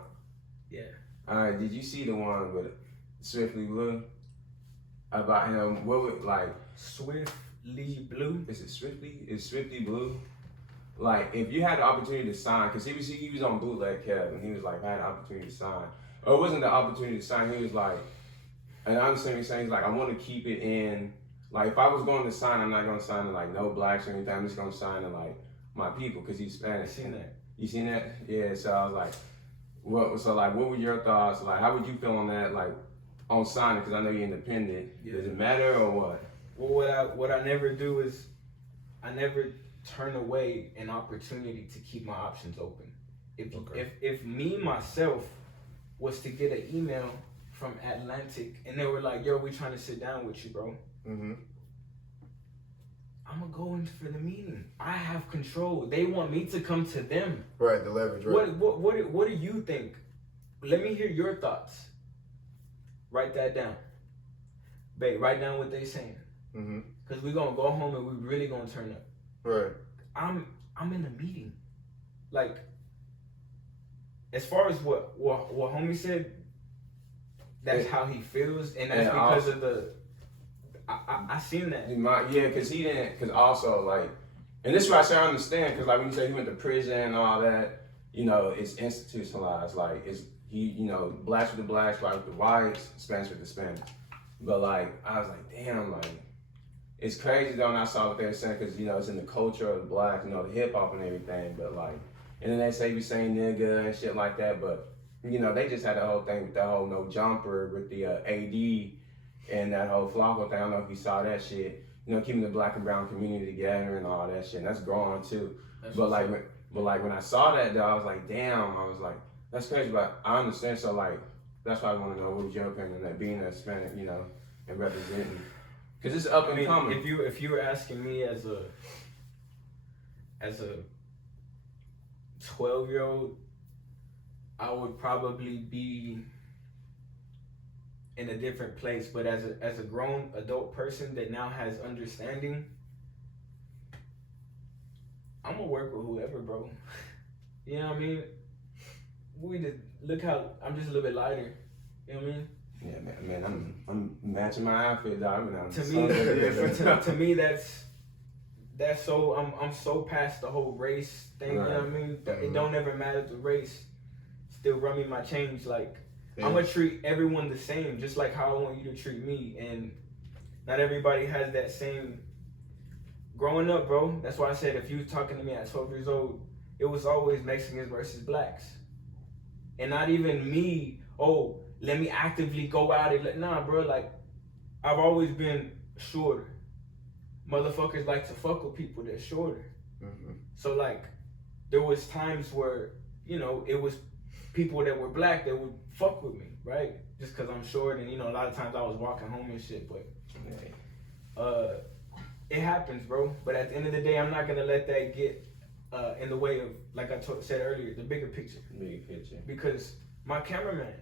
Yeah. All right. Did you see the one with Swiftly Blue about him? What would like Swiftly Blue? Is it Swiftly? Is Swiftly Blue? Like, if you had the opportunity to sign, because he was on Bootleg Kev, and he was like, I had the opportunity to sign. Or it wasn't the opportunity to sign. He was like, and I understand what he's saying. He's like, I want to keep it in. Like, if I was going to sign, I'm not going to sign to like no blacks or anything. I'm just going to sign to like my people, because he's Spanish. Seen that? You seen that? Yeah. So I was like, what were your thoughts? Like, how would you feel on that? Like, on signing, because I know you're independent. Yeah. Does it matter or what? Well, what I never do is I never turn away an opportunity to keep my options open. If me myself was to get an email from Atlantic and they were like, yo, we trying to sit down with you, bro. Mm-hmm. I'm gonna go in for the meeting. I have control. They want me to come to them. Right, the leverage. Right. What do you think? Let me hear your thoughts. Write that down. Babe, write down what they saying. Mm-hmm. Cause we're gonna go home and we really gonna turn up. Right. I'm in a meeting. Like, as far as what homie said, that's how he feels, and that's because of the. I seen that. Yeah, because also like, and this is why I say I understand, because like when you say he went to prison and all that, you know, it's institutionalized. Like blacks with the blacks, white with the whites, Spanish with the Spanish. But like, I was like, damn, like. It's crazy though, and I saw what they were saying, because, you know, it's in the culture of the blacks, you know, the hip hop and everything, but like, and then they say we saying nigga and shit like that, but, you know, they just had the whole thing with the whole no jumper with the AD and that whole Flocko thing. I don't know if you saw that shit, you know, keeping the black and brown community together and all that shit, and that's growing too. But when I saw that though, I was like, damn, I was like, that's crazy, but I understand, so like, that's why I want to know what was your opinion on that, being a Hispanic, you know, and representing. Because it's up and coming. If you were asking me as a 12-year-old, I would probably be in a different place. But as a grown adult person that now has understanding, I'm gonna work with whoever, bro. You know what I mean? We just look how I'm just a little bit lighter. You know what I mean? Yeah, man, I'm matching my outfit, dog. To me, that's so I'm so past the whole race thing. Right. You know what I mean? Mm-hmm. It don't ever matter the race. Still run me my change. Like, I'm gonna treat everyone the same, just like how I want you to treat me. And not everybody has that same. Growing up, bro. That's why I said if you was talking to me at 12 years old, it was always Mexicans versus blacks, and not even me. Oh, let me actively go out and nah, bro. Like, I've always been shorter. Motherfuckers like to fuck with people that's shorter. Mm-hmm. So like, there was times where, you know, it was people that were black that would fuck with me, right? Just cause I'm short, and you know, a lot of times I was walking home and shit. But it happens, bro. But at the end of the day, I'm not gonna let that get in the way of, like I said earlier, the bigger picture. Big picture. Because my cameraman,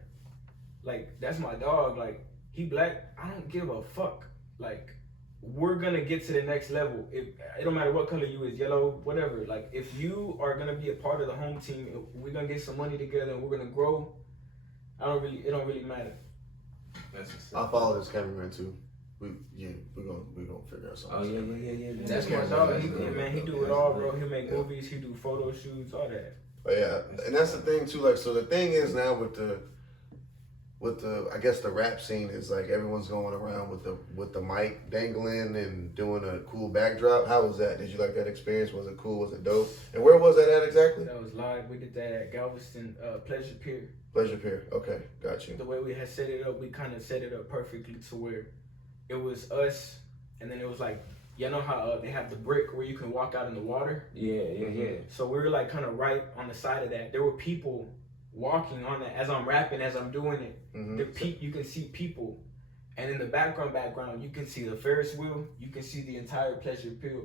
like, that's my dog. Like, he black. I don't give a fuck. Like, we're gonna get to the next level. It don't matter what color you is, yellow, whatever. Like, if you are gonna be a part of the home team, we're gonna get some money together and we're gonna grow. It don't really matter. That's what's I up. follow this cameraman too. We're gonna figure out something. Oh yeah. That's my dog. He do it all, bro. He make movies. He do photo shoots, all that. But yeah, and that's the thing too. Like, so the thing is now with the I guess the rap scene is like everyone's going around with the mic dangling and doing a cool backdrop. How was that? Did you like that experience? Was it cool? Was it dope? And where was that at exactly? That was live. We did that at Galveston Pleasure Pier. Pleasure Pier. Okay, got you. The way we had set it up, we kind of set it up perfectly to where it was us, and then it was like, you know how they have the brick where you can walk out in the water? Yeah. So we were like kind of right on the side of that. There were people walking on that as I'm rapping, as I'm doing it. You can see people, and in the background, you can see the Ferris wheel. You can see the entire Pleasure Pier,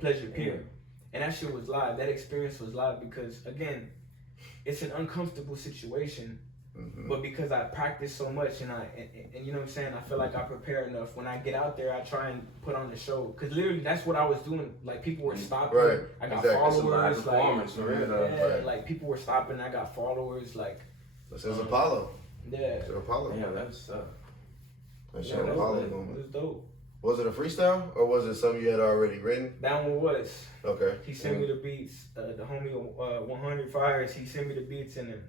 Pleasure Pier, and that shit was live. That experience was live because again, it's an uncomfortable situation. But because I practice so much and you know what I'm saying, I feel like I prepare enough. When I get out there, I try and put on the show. Cause literally that's what I was doing. Like people were stopping. Right. I got Exactly. followers. Like, like people were stopping. I got followers. Like This is Apollo. yeah. It's Apollo. Yeah, that's That shit Yeah, that Apollo was, going. it was dope. Was it a freestyle or was it something you had already written? That one was. Okay. He sent me the beats. The homie 100 Fires. He sent me the beats and then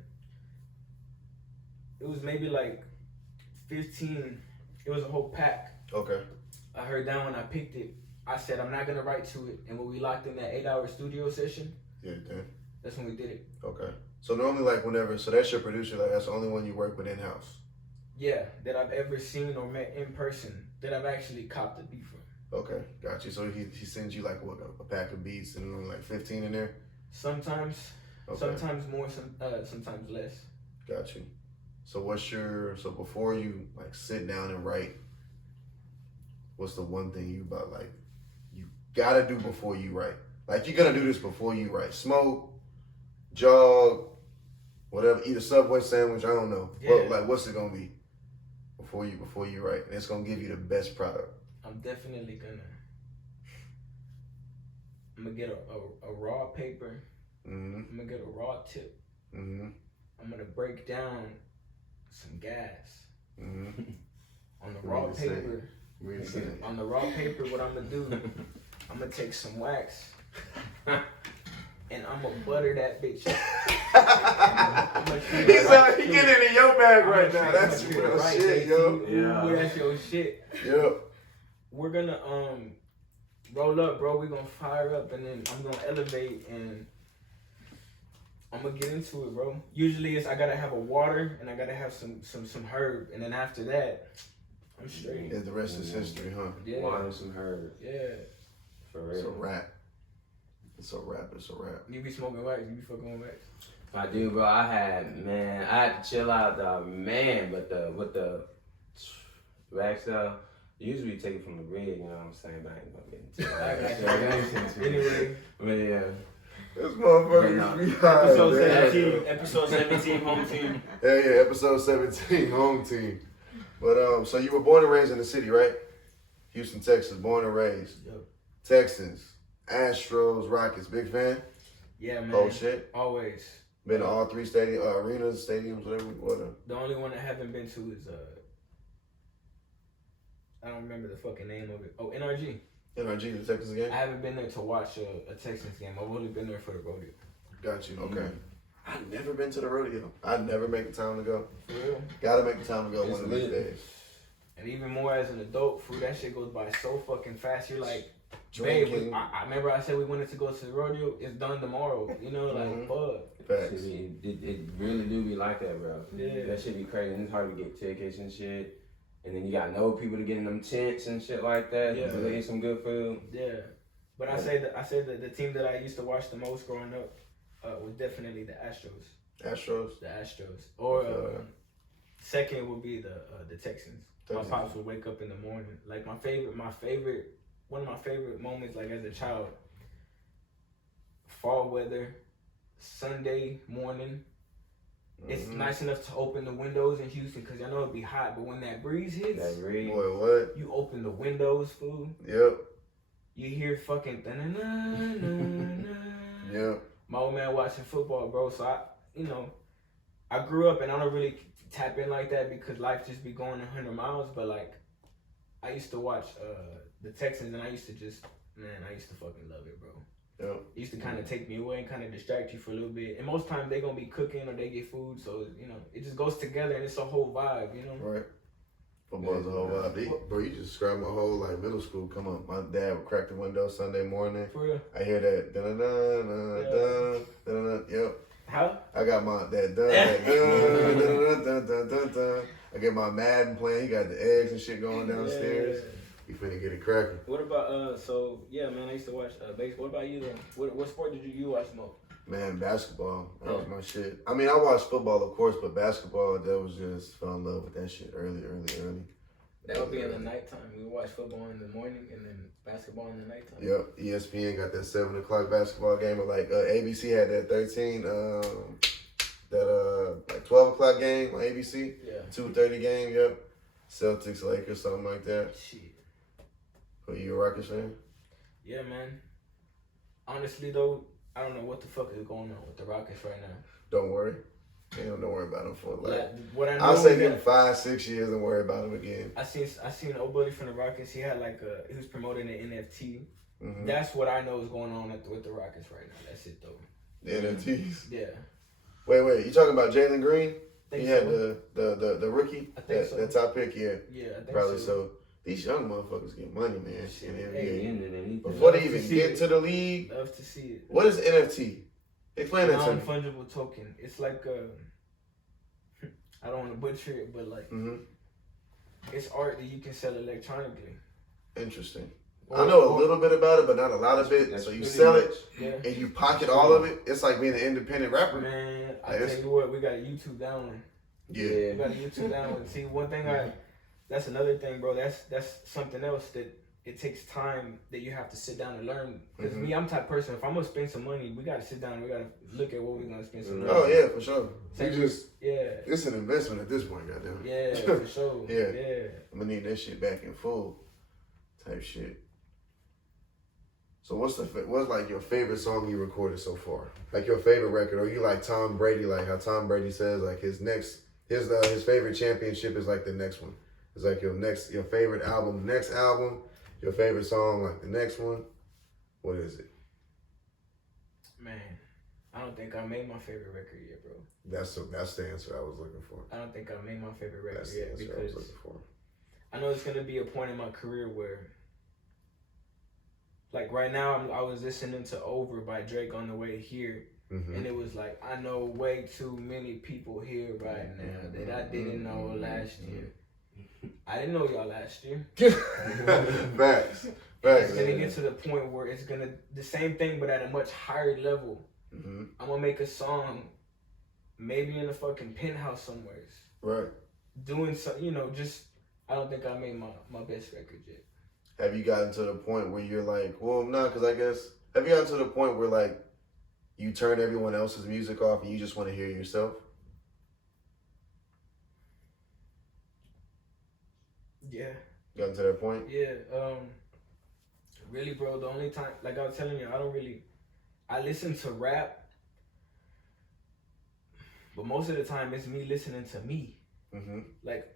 it was maybe like 15. It was a whole pack. Okay. I heard that when I picked it. I said I'm not gonna write to it. And when we locked in that 8-hour studio session, Yeah, then. that's when we did it. Okay. So normally, like whenever, so that's your producer. Like that's the only one you work with in house. Yeah, that I've ever seen or met in person. That I've actually copped a beat from. Okay, got you. So he sends you like what a pack of beats and only like 15 in there. Sometimes, Okay. sometimes more, sometimes less. Got you. So so before you like sit down and write, what's the one thing you gotta do before you write? Like you're gonna do this before you write. Smoke, jog, whatever, eat a Subway sandwich, I don't know. Yeah. What's it gonna be before you write? And it's gonna give you the best product. I'm definitely gonna get a raw paper. I'm gonna get a raw tip. I'm gonna break down some gas on the raw paper. On the raw paper, what I'm gonna do, I'm gonna take some wax and I'm gonna butter that bitch. He getting in your bag right now. That's real shit, yo. Yeah, that's your shit. Yep. We're gonna roll up, bro. We're gonna fire up, and then I'm gonna elevate and I'm gonna get into it, bro. Usually I gotta have a water and I gotta have some herb, and then after that, I'm straight. Yeah, the rest is history, huh? Yeah. Water, some herb. Yeah. For real. It's a wrap. It's a wrap. You be smoking wax? You be fucking with wax? If I do, bro, I had to chill out, man. But with the wax though, usually we take it from the rig, you know what I'm saying? But I ain't gonna get into it. Anyway, But yeah. This motherfucker is behind, episode man. 17, episode 17, home team. Yeah, episode 17, home team. But so you were born and raised in the city, right? Houston, Texas, born and raised. Yep. Texans, Astros, Rockets, big fan? Yeah, man. Oh shit. Always. Been to all three arenas, stadiums, whatever. The only one I haven't been to is I don't remember the fucking name of it. Oh, NRG. NRG, the Texans game? I haven't been there to watch a Texans game. I've only been there for the rodeo. Got you, okay. I've never been to the rodeo. I'd never make the time to go. For real. Gotta make the time to go It's one of these lit. days. And even more as an adult, food, that shit goes by so fucking fast. You're like, Drinking. babe, I remember I said we wanted to go to the rodeo. It's done tomorrow. You know, like, fuck. Facts. It really do be like that, bro. Yeah. That shit be crazy. And it's hard to get tickets and shit. And then you gotta know people to get in them tents and shit like that. Yeah. To eat some good food. Yeah. But I say that the team that I used to watch the most growing up was definitely the Astros. Astros. The Astros. Or second would be the Texans. Texans. My pops would wake up in the morning. Like one of my favorite moments, like as a child, fall weather, Sunday morning. It's nice enough to open the windows in Houston because I know it'd be hot, but when that breeze hits, That read. Boy, what? you open the windows, fool. Yep. You hear fucking Yep. my old man watching football, bro. So I grew up and I don't really tap in like that because life just be going 100 miles. But like, I used to watch the Texans and I used to fucking love it, bro. Yeah. It used to kind of take me away and kind of distract you for a little bit. And most times they gonna be cooking or they get food, so you know it just goes together and it's a whole vibe, you know. Right. Football's a whole vibe. Bro, you just described my whole like middle school. Come on, my dad would crack the window Sunday morning. For real. I hear that dun dun dun dun dun. Yep. How? I got my that dun dun dun dun dun dun dun. I get my Madden playing. He got the eggs and shit going downstairs. You finna get it cracking. What about so yeah, man? I used to watch baseball. What about you though? What sport did you watch most? Man, basketball. That was my shit. I mean, I watched football, of course, but basketball, that was just fell in love with that shit early. That would be in the nighttime. We would watch football in the morning and then basketball in the nighttime. Yep. ESPN got that 7 o'clock basketball game, or like ABC had that 13, like 12 o'clock game on ABC. Yeah. 2:30 game. Yep. Celtics, Lakers, something like that. Shit. Are you a Rockets fan? Yeah, man. Honestly though, I don't know what the fuck is going on with the Rockets right now. Don't worry. Damn, don't worry about them for like. What I know I'll say is give that 5-6 years and worry about them again. I seen old buddy from the Rockets. He had he was promoting an NFT. Mm-hmm. That's what I know is going on with the Rockets right now. That's it though. The NFTs. Yeah. Wait. You talking about Jalen Green? Think He had so. the rookie. I think so. That top pick. Yeah. Yeah, I think Probably so. so. These young motherfuckers get money, man. Shit. In the Hey, NBA. Before they Love to even see get it. to the league, Love to see it. what is NFT? Explain that to me. Non-fungible token. It's like I don't want to butcher it, but like it's art that you can sell electronically. Interesting. I know a little bit about it, but not a lot of it. So you sell it and you pocket all of it. It's like being an independent rapper. Man, I Like, tell you what, we got a YouTube download. Yeah. We got a YouTube download. See, one thing that's another thing, bro. That's something else that it takes time that you have to sit down and learn. Because me, I'm the type of person, if I'm gonna spend some money, we gotta sit down and we gotta look at what we're gonna spend some money. Oh yeah, for sure. Yeah. It's an investment at this point, goddamn. Yeah, for sure. Yeah. I'm gonna need that shit back in full, type shit. So what's like your favorite song you recorded so far? Like your favorite record, or you like Tom Brady? Like how Tom Brady says, like his favorite championship is like the next one. It's like your favorite album, next album, your favorite song, like the next one. What is it? Man, I don't think I made my favorite record yet, bro. That's the answer I was looking for. I don't think I made my favorite record That's the yet answer I was because looking for. I know it's gonna be a point in my career where, like right now, I was listening to "Over" by Drake on the way here, and it was like, I know way too many people here right now that I didn't know last year. I didn't know y'all last year. Facts. It's gonna get to the point where it's gonna the same thing, but at a much higher level. I'm gonna make a song, maybe in a fucking penthouse somewhere. Right. Doing some, just I don't think I made my best record yet. Have you gotten to the point where you're like, well, no, because I guess, have you gotten to the point where like you turn everyone else's music off and you just want to hear yourself? Yeah. Gotten to that point? Yeah. Really, bro, the only time, like I was telling you, I listen to rap, but most of the time it's me listening to me. Like,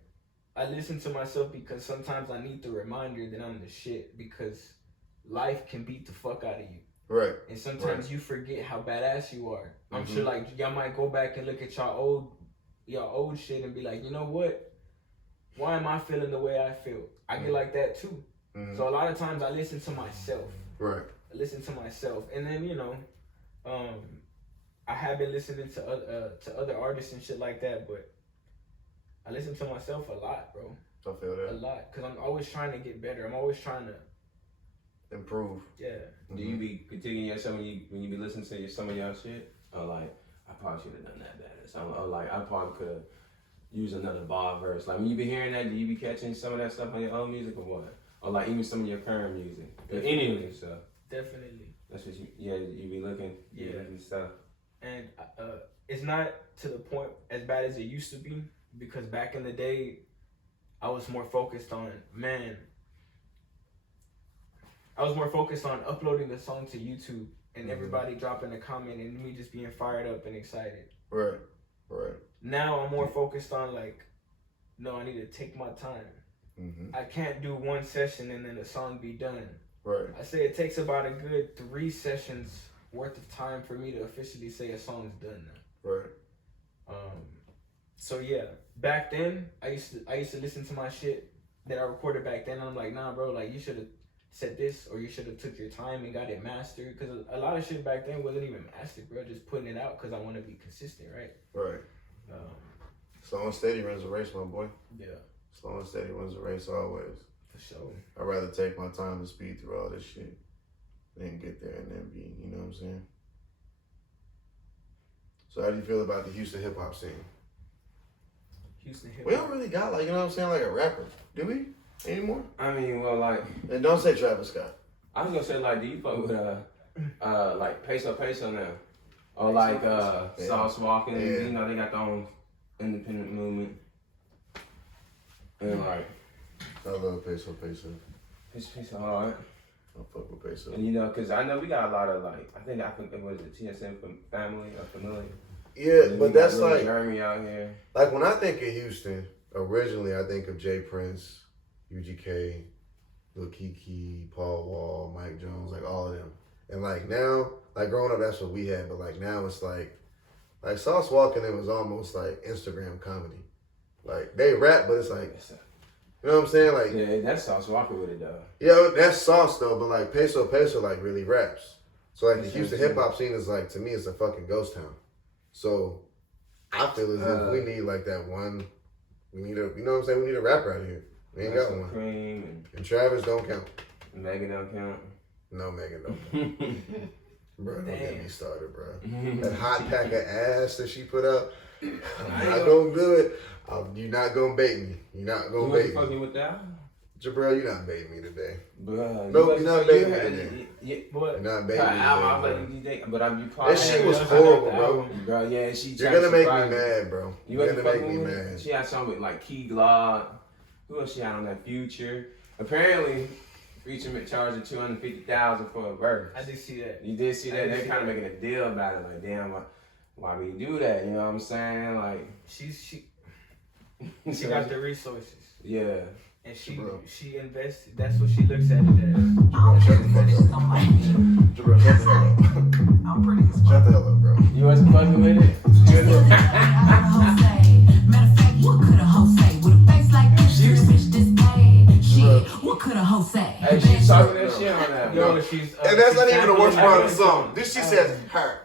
I listen to myself because sometimes I need the reminder that I'm the shit because life can beat the fuck out of you. Right. And sometimes you forget how badass you are. I'm sure like y'all might go back and look at y'all old shit and be like, you know what? Why am I feeling the way I feel? I get like that too. So a lot of times I listen to myself. Right. I listen to myself. And then, I have been listening to other artists and shit like that, but I listen to myself a lot, bro. I feel that. A lot. Because I'm always trying to get better. I'm always trying to improve. Yeah. Do you be critiquing yourself when you be listening to some of y'all shit? Or like, I probably should have done that better. So or like, I probably could have used another bar verse. Like when you be hearing that, do you be catching some of that stuff on your own music or what? Or like even some of your current music? Any of your stuff? Definitely. That's what you be looking, stuff. And it's not to the point as bad as it used to be, because back in the day, I was more focused on, uploading the song to YouTube and everybody dropping a comment and me just being fired up and excited. Right. Right. Now I'm more focused on like, no, I need to take my time. Mm-hmm. I can't do one session and then the song be done. Right. I say it takes about a good 3 sessions worth of time for me to officially say a song's done now. Right. So yeah, back then I used to listen to my shit that I recorded back then, and I'm like, nah, bro, like you should have said this, or you should have took your time and got it mastered, because a lot of shit back then wasn't even mastered, bro. Just putting it out because I want to be consistent, right? Right. Slow and steady runs a race, my boy. Yeah, Slow and steady runs a race always. for sure. I'd rather take my time to speed through all this shit than get there and then be, you know what I'm saying? So how do you feel about the Houston hip hop scene? Houston hip We hop. don't really got like, you know what I'm saying, like a rapper. Do we? Anymore? I mean, well, like, And don't say Travis Scott. I was gonna say, like, do you fuck with like Peso now, or like Sauce Walking? Yeah. You know, they got their own independent movement, and like I love Peso. Peso hard. I fuck with Peso. And you know, cause I know we got a lot of like, I think it was the TSM family or familiar. Yeah, And but we got that's Lil like, Jeremy out here. like when I think of Houston, originally I think of Jay Prince, UGK, Lil Kiki, Paul Wall, Mike Jones, like all of them. And like now, like growing up, that's what we had. But like now it's like Sauce Walking, it was almost like Instagram comedy. Like they rap, but it's like, you know what I'm saying? Like, Yeah, that's Sauce Walker with it though. yeah, that's Sauce though, but like Peso like really raps. So like the That's Houston true. hip hop scene is like, to me, it's a fucking ghost town. So I feel as if we need like that one, we need a, you know what I'm saying? We need a rapper out here. We ain't got Some one. Cream And Travis don't count. and Megan don't count. No, Megan don't count. Bro, don't get me Damn. started, bro. That hot pack of ass that she put up, I'm not gonna do it. You're not gonna bait me. You're not You gonna wasn't bait me. fucking with that? Jabril, you're not baiting me today. Bruh, Nope, you're not baiting me today. But You're not Her baiting me album, today, I bro. was like, but you probably That shit Yeah, was yeah, horrible, I bro. Bro, yeah, she You're tried to gonna make surprise me mad, bro. You You're wasn't gonna make fucking me with it? mad. She had something with like Key Glock. Who else she had on that? Future. Apparently, Future charged her $250,000 for a verse. I did see that. You did see I that? did They're see kind of that. making a deal about it. Like, damn, why we do that? You know what I'm saying? Like, She got the resources, yeah. and Bro. she invested. That's what she looks at it as. Jabril, shut the fuck up. Jabril, shut the hell up. Shut the hell up, bro. You wasn't fucking with it? Matter of fact, what could a hoe say? With a face like this, bitch, this bad. Shit, what could a hoe say? Hey, she's talking that shit on that. Yo, bro. she's And that's she's not even the worst sampling part of the that song. one This she song. says, her.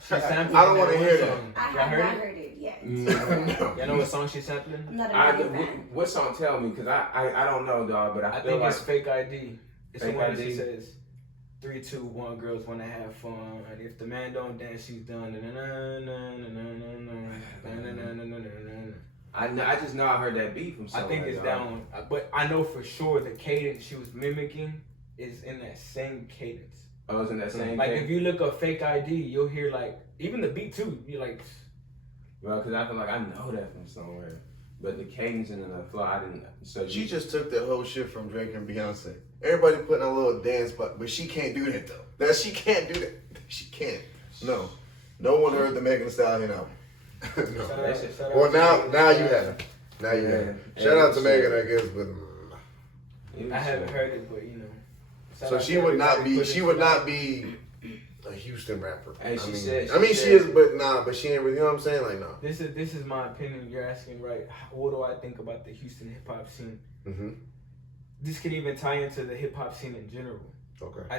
She's sampling I don't want to that hear one that. song. I Y'all have heard not it? heard it yet. Mm. Y'all know what song she's sampling? I'm not a I, Megan fan. what song tell me? Because I don't know, dog, but I I feel think like it's Fake ID. It's the Fake one that ID. she says, 3, 2, 1, girls wanna have fun. And if the man don't dance, she's done. I just know I heard that beat from I somewhere. think it's dog. down, but I know for sure the cadence she was mimicking is in that same cadence. Oh, it's in that same Like thing? if you look up Fake ID, you'll hear like even the beat too. You're like, Well, because I feel like I know that from somewhere. But the cadence and the flow, I didn't. So She you- just took that whole shit from Drake and Beyonce. Everybody putting a little dance, but she can't do that though. She can't do that. She can't. No. No one heard the Megan Thee Stallion album. No. shout out- shout out Well, to now Megan. you have. Now you have. Yeah. Shout out to Yeah. Megan, I guess, but it was I haven't so- heard it, but you know. shout so out she to would not everybody be. putting She it would out. not be a Houston rapper. Hey, she I mean, said- I mean, she she said- is, but nah. But she ain't really. You know what I'm saying? Like no. This is my opinion. You're asking, right? What do I think about the Houston hip hop scene? Mm-hmm. This can even tie into the hip hop scene in general. Okay. I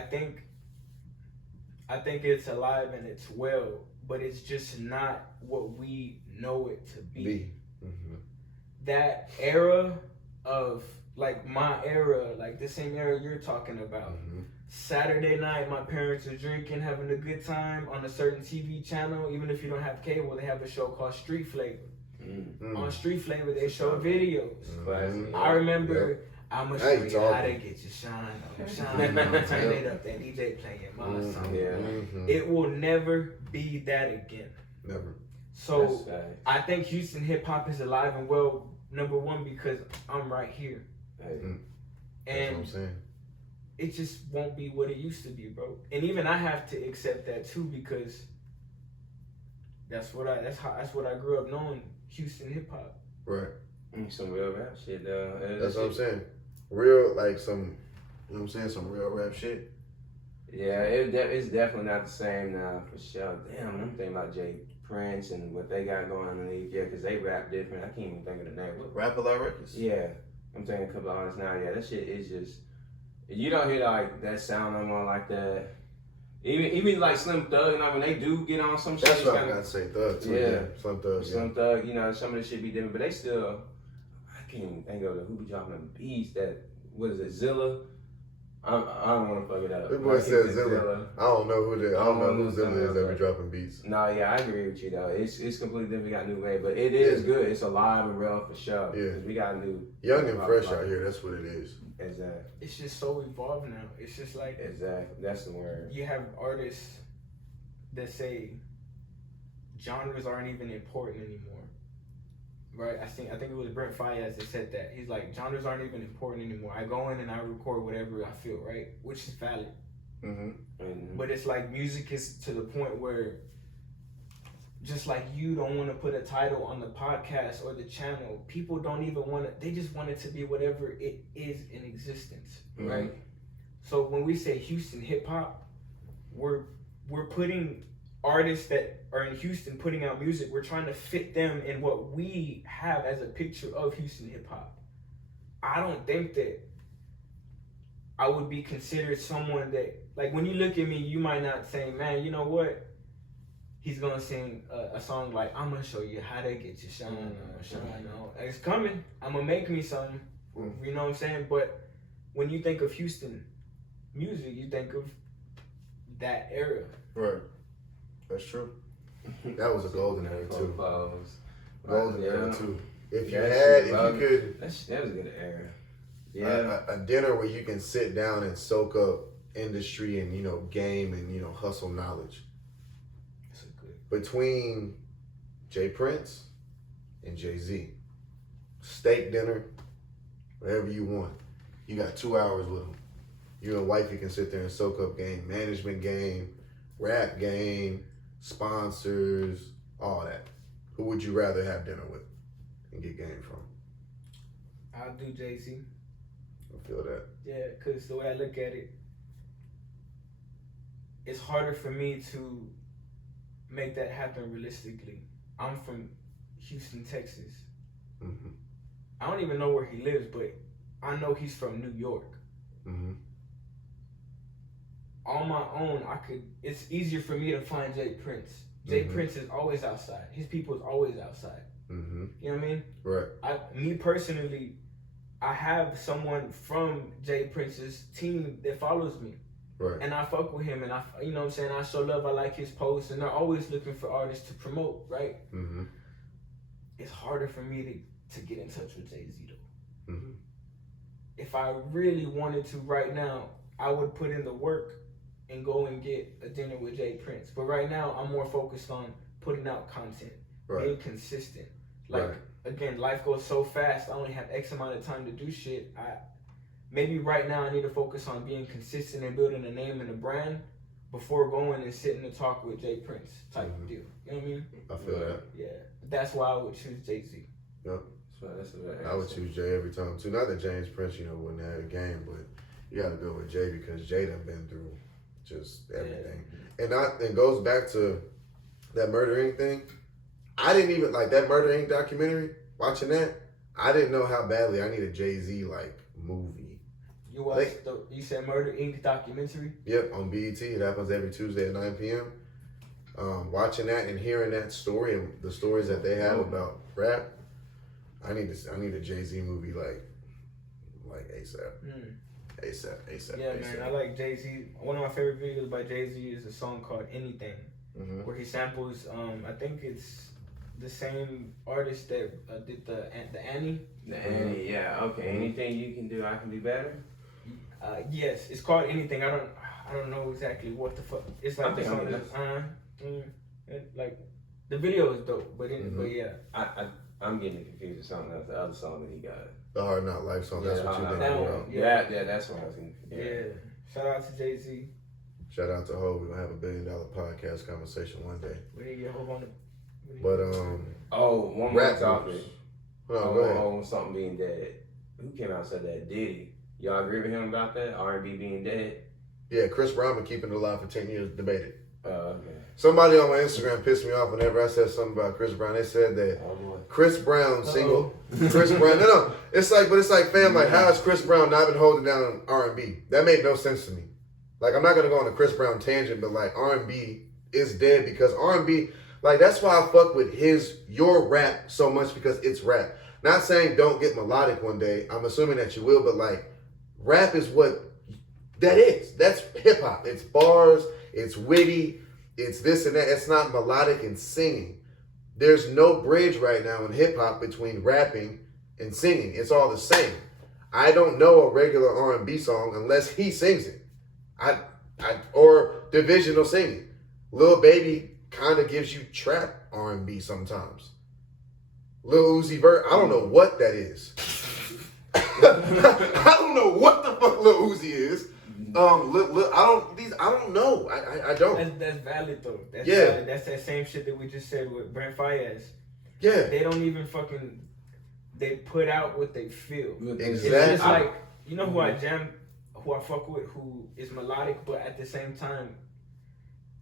think it's alive and it's well, but it's just not what we know it to be. B. Mm-hmm. That era of like my era, like the same era you're talking about. Mm-hmm. Saturday night, my parents are drinking, having a good time on a certain TV channel. Even if you don't have cable, they have a show called Street Flavor. Mm. On Street Flavor, they show videos. Classic. I remember, I'ma show Hey, you how to talking. get your shine on, shine on, turn it up, that DJ playing my song. Yeah. Mm-hmm. It will never be that again. Never. So That's facts. I think Houston hip hop is alive and well, number one, because I'm right here. Hey. That's what And I'm saying. it just won't be what it used to be, bro. And even I have to accept that too, because That's what I grew up knowing, Houston hip hop. Right. Some real rap shit, though. That's what I'm saying. Real, like some, you know what I'm saying, some real rap shit. Yeah, it's definitely not the same now, for sure. Damn, I'm thinking about Jay Prince and what they got going on in the league. Yeah, because they rap different. I can't even think of the name. Rap-A-Lot Records? Yeah, I'm thinking a couple of artists now. Yeah, that shit is just, you don't hear like that sound no more like that. Even like Slim Thug, you know, when they do get on some shit. That's what I got to say, Thug too. Yeah. Slim Thug. Slim Thug, you know, some of the shit be different, but they still, I can't even think of who be dropping them beats that, what is it, Zilla? I don't want to fuck it up. This boy said Zilla. I don't know who Zilla is that be dropping beats. No, yeah, I agree with you though. It's completely different. We got new wave, but it is good. It's alive and real for sure. Yeah. We got new. Young and fresh out here. That's what it is. Exactly. It's just so evolved now. It's just like Exactly. That's the word. you have artists that say genres aren't even important anymore. Right, I think it was Brent Faiyaz that said that. He's like, genres aren't even important anymore. I go in and I record whatever I feel, right? Which is valid. Mm-hmm. But it's like music is to the point where just like you don't want to put a title on the podcast or the channel, people don't even want to, they just want it to be whatever it is in existence, right? So when we say Houston hip hop, we're putting artists that are in Houston putting out music, we're trying to fit them in what we have as a picture of Houston hip hop. I don't think that I would be considered someone that, like, when you look at me, you might not say, man, you know what? He's gonna sing a song like, I'm gonna show you how to get your shine on, shine on. It's coming. I'm gonna make me something. You know what I'm saying? But when you think of Houston music, you think of that era. Right. That's true. That was a golden era too. Golden era too. If you could, that was a good era. Yeah. A dinner where you can sit down and soak up industry and, you know, game and, you know, hustle knowledge. That's a good. Between Jay Prince and Jay-Z. Steak dinner, whatever you want. You got 2 hours with them. You and wifey can sit there and soak up game, management game, rap game, sponsors, all that. Who would you rather have dinner with and get game from? I'll do Jay-Z. I feel that. Yeah, because the way I look at it, it's harder for me to make that happen realistically. I'm from Houston, Texas. Mm-hmm. I don't even know where he lives, but I know he's from New York. Mm-hmm. On my own, it's easier for me to find Jay Prince. Jay Prince is always outside. His people is always outside. Mm-hmm. You know what I mean? Right. Me personally, I have someone from Jay Prince's team that follows me. Right. And I fuck with him, and you know what I'm saying, I show love, I like his posts, and they're always looking for artists to promote, right? Mm-hmm. It's harder for me to get in touch with Jay-Z though. Mm-hmm. If I really wanted to right now, I would put in the work and go and get a dinner with Jay Prince. But right now, I'm more focused on putting out content, being consistent. Like, again, life goes so fast, I only have X amount of time to do shit. Maybe right now I need to focus on being consistent and building a name and a brand before going and sitting to talk with Jay Prince type of deal. You know what I mean? I feel that. Yeah. That's why I would choose Jay-Z. Yep. That's I would choose Jay every time too. Not that James Prince, you know, wouldn't have a game, but you gotta go with Jay because Jay done been through just everything. Yeah. And it goes back to that Murder Inc. thing. I didn't even like that Murder Inc. documentary. Watching that, I didn't know how badly I need a Jay-Z like movie. You watched you said Murder Inc. documentary? Yep, on BET. It happens every Tuesday at 9 p.m. Watching that and hearing that story and the stories that they have about rap, I need a Jay-Z movie like ASAP. ASAP. Yeah, man, I like Jay-Z. One of my favorite videos by Jay-Z is a song called Anything, where he samples, I think it's the same artist that did the Annie. The Annie, yeah, okay. Anything you can do, I can do better. Yes, it's called Anything. I don't know exactly what the fuck. It's like the song like the video is dope, but yeah. I'm getting confused with something else. The other song that he got. The Hard Knock Life song. That's what you think about. Yeah, that's what I was thinking. Yeah. Shout out to Jay-Z. Shout out to Ho. We're gonna have $1 billion podcast conversation one day. We need to get Ho on But Oh, one more rap topic. groups. Oh, go ahead. On something being dead. Who came out and said that? Diddy. Y'all agree with him about that? R&B being dead? Yeah, Chris Brown been keeping it alive for 10 years. Debated. Okay. Somebody on my Instagram pissed me off whenever I said something about Chris Brown. They said that Oh boy. Chris Brown single. Chris Brown. No. It's like, fam, like, how has Chris Brown not been holding down R&B? That made no sense to me. Like, I'm not gonna go on a Chris Brown tangent, but like, R&B is dead because R&B, like, that's why I fuck with your rap so much, because it's rap. Not saying don't get melodic one day. I'm assuming that you will, but like, rap is what that is. That's hip hop. It's bars. It's witty. It's this and that. It's not melodic and singing. There's no bridge right now in hip hop between rapping and singing. It's all the same. I don't know a regular R&B song unless he sings it. Or divisional singing. Lil Baby kind of gives you trap R&B sometimes. Lil Uzi Vert, I don't know what that is. I don't know what the fuck Lil Uzi is. I don't know. I don't. That's valid though. That's Yeah. valid. That's that same shit that we just said with Brent Faiyaz. Yeah. They don't even fucking. They put out what they feel. Exactly. It's just like, you know who who I fuck with, who is melodic, but at the same time,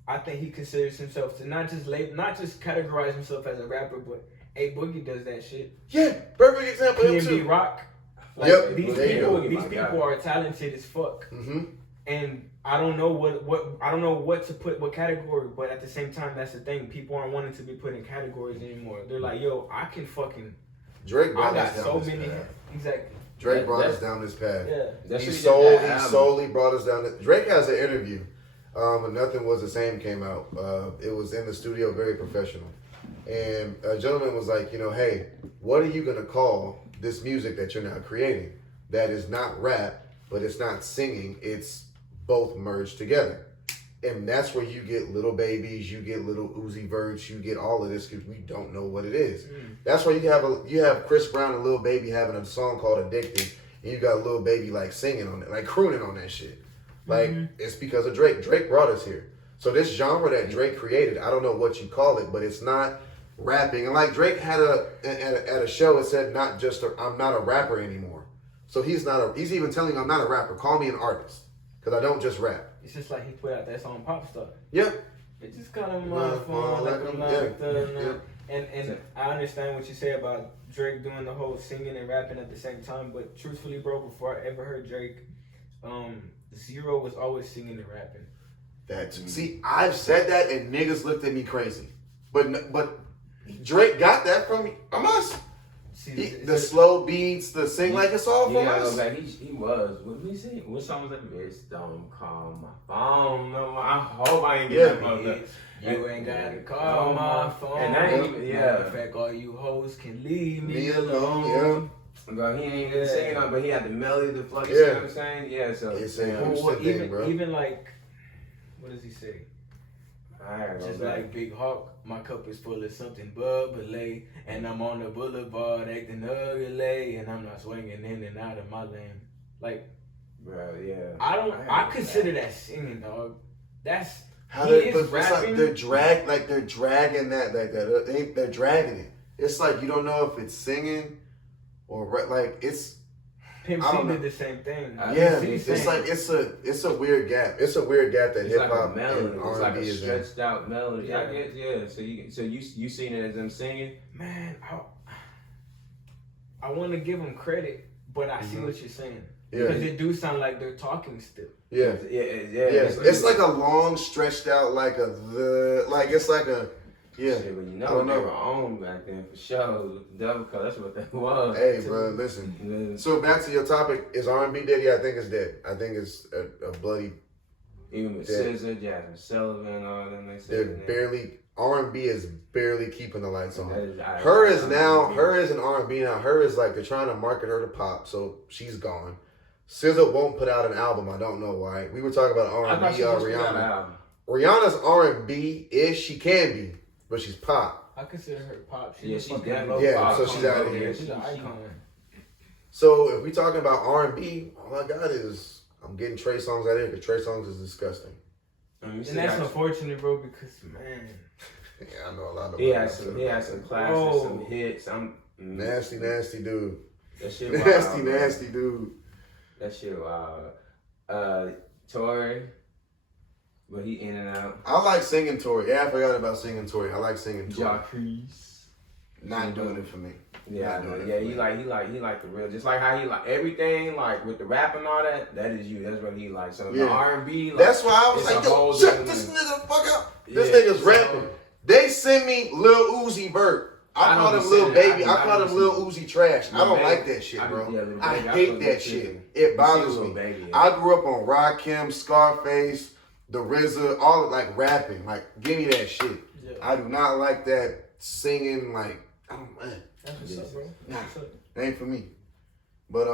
I think he considers himself to not just categorize himself as a rapper, but A Boogie does that shit. Yeah, perfect example. Him PNB too. Rock. Like, Yep, these there you go. people are talented as fuck. Mm-hmm. And I don't know what to put what category, but at the same time, that's the thing. People aren't wanting to be put in categories anymore. They're like, yo, I can fucking. Drake I brought got us down so this many. path. Exactly. Drake brought us down this path. Yeah. He solely brought us down. Drake has an interview. When Nothing Was the Same came out. It was in the studio, very professional. And a gentleman was like, hey, what are you going to call this music that you're now creating? That is not rap, but it's not singing. It's both merged together. And that's where you get Little Babies, you get Little Uzi Verts, you get all of this because we don't know what it is. That's why you have Chris Brown and Lil Baby having a song called Addicted, and you got Lil Baby like singing on it, like crooning on that shit. Like, it's because of Drake. Drake brought us here. So this genre that Drake created, I don't know what you call it, but it's not rapping. And like Drake had at a show, it said I'm not a rapper anymore. So he's even telling you I'm not a rapper. Call me an artist. Because I don't just rap. It's just like he put out that song Pop Star. Yep. It just kind of and I understand what you say about Drake doing the whole singing and rapping at the same time, but truthfully, bro, before I ever heard Drake, Zero was always singing and rapping. See, I've said that and niggas looked at me crazy, but Drake got that from us. The slow beats, the sing like it's all from us. Like he was. What did he say? What song was that? Bitch, don't call my phone. No, I hope I ain't get that fucked up. You ain't gotta call my phone. And that ain't even, Matter of fact, all you hoes can leave me alone. Bro, he ain't even singing on, but he had the melody, the flow. You see what I'm saying? Yeah, so it's a thing, bro. Even like, what does he say? Just like Big Hawk, my cup is full of something bubbly, and I'm on the boulevard acting ugly, and I'm not swinging in and out of my lane. Like, bro, yeah. I consider that singing, dog. That's It's like they're dragging that, they're dragging it. It's like you don't know if it's singing or like it's. Pimp C did the same thing. It's a weird gap. It's a weird gap that hip hop and R&B it's like a is stretched out melody. Yeah. I get, yeah. So you seen it as them singing? Man, I want to give them credit, but I see what you're saying. Yeah. Because it do sound like they're talking still. Yeah. It's like a long stretched out it's like a. Yeah, shit, but you know, they were on back then for sure. Double cut, that's what that was. Hey, bro, listen. So back to your topic, is R&B dead? Yeah, I think it's dead. I think it's a bloody. Even with SZA, Jasmine Sullivan, all them, they said R&B is barely keeping the lights on. Her is an R&B now. Her is like they're trying to market her to pop, so she's gone. SZA won't put out an album. I don't know why. We were talking about R&B. Rihanna. Rihanna's R&B-ish. She can be. But she's pop. I consider her pop. She's pop. So she's out of here. She's an icon. So if we talking about R&B, all I got is I'm getting Trey Songz out of here because Trey Songz is disgusting. And that's unfortunate, bro, because man, Yeah, I know a lot of. He had some classics, some hits. Nasty dude. That shit Nasty dude. That shit wild. Tory, but he in and out. I like singing Tory. Yeah, I forgot about singing Tory. I like singing Tory. Jacquees. Not doing it for me. Yeah, I know. Yeah, he like the real, just like how he like everything, like with the rap and all that. That is you. That's what he like. So the R&B. Like, that's why I was like, yo, shut this nigga the fuck up. This nigga's rapping. They send me Lil Uzi Vert. I call him Lil Baby. I call him Lil Uzi Trash. I don't like that shit, bro. I hate that shit. It bothers me. I grew up on Rakim, Scarface, The RZA, all of like rapping. Like, give me that shit. I do not like that singing. Like, I don't like. That's what's up, bro. Nah, it ain't for me. But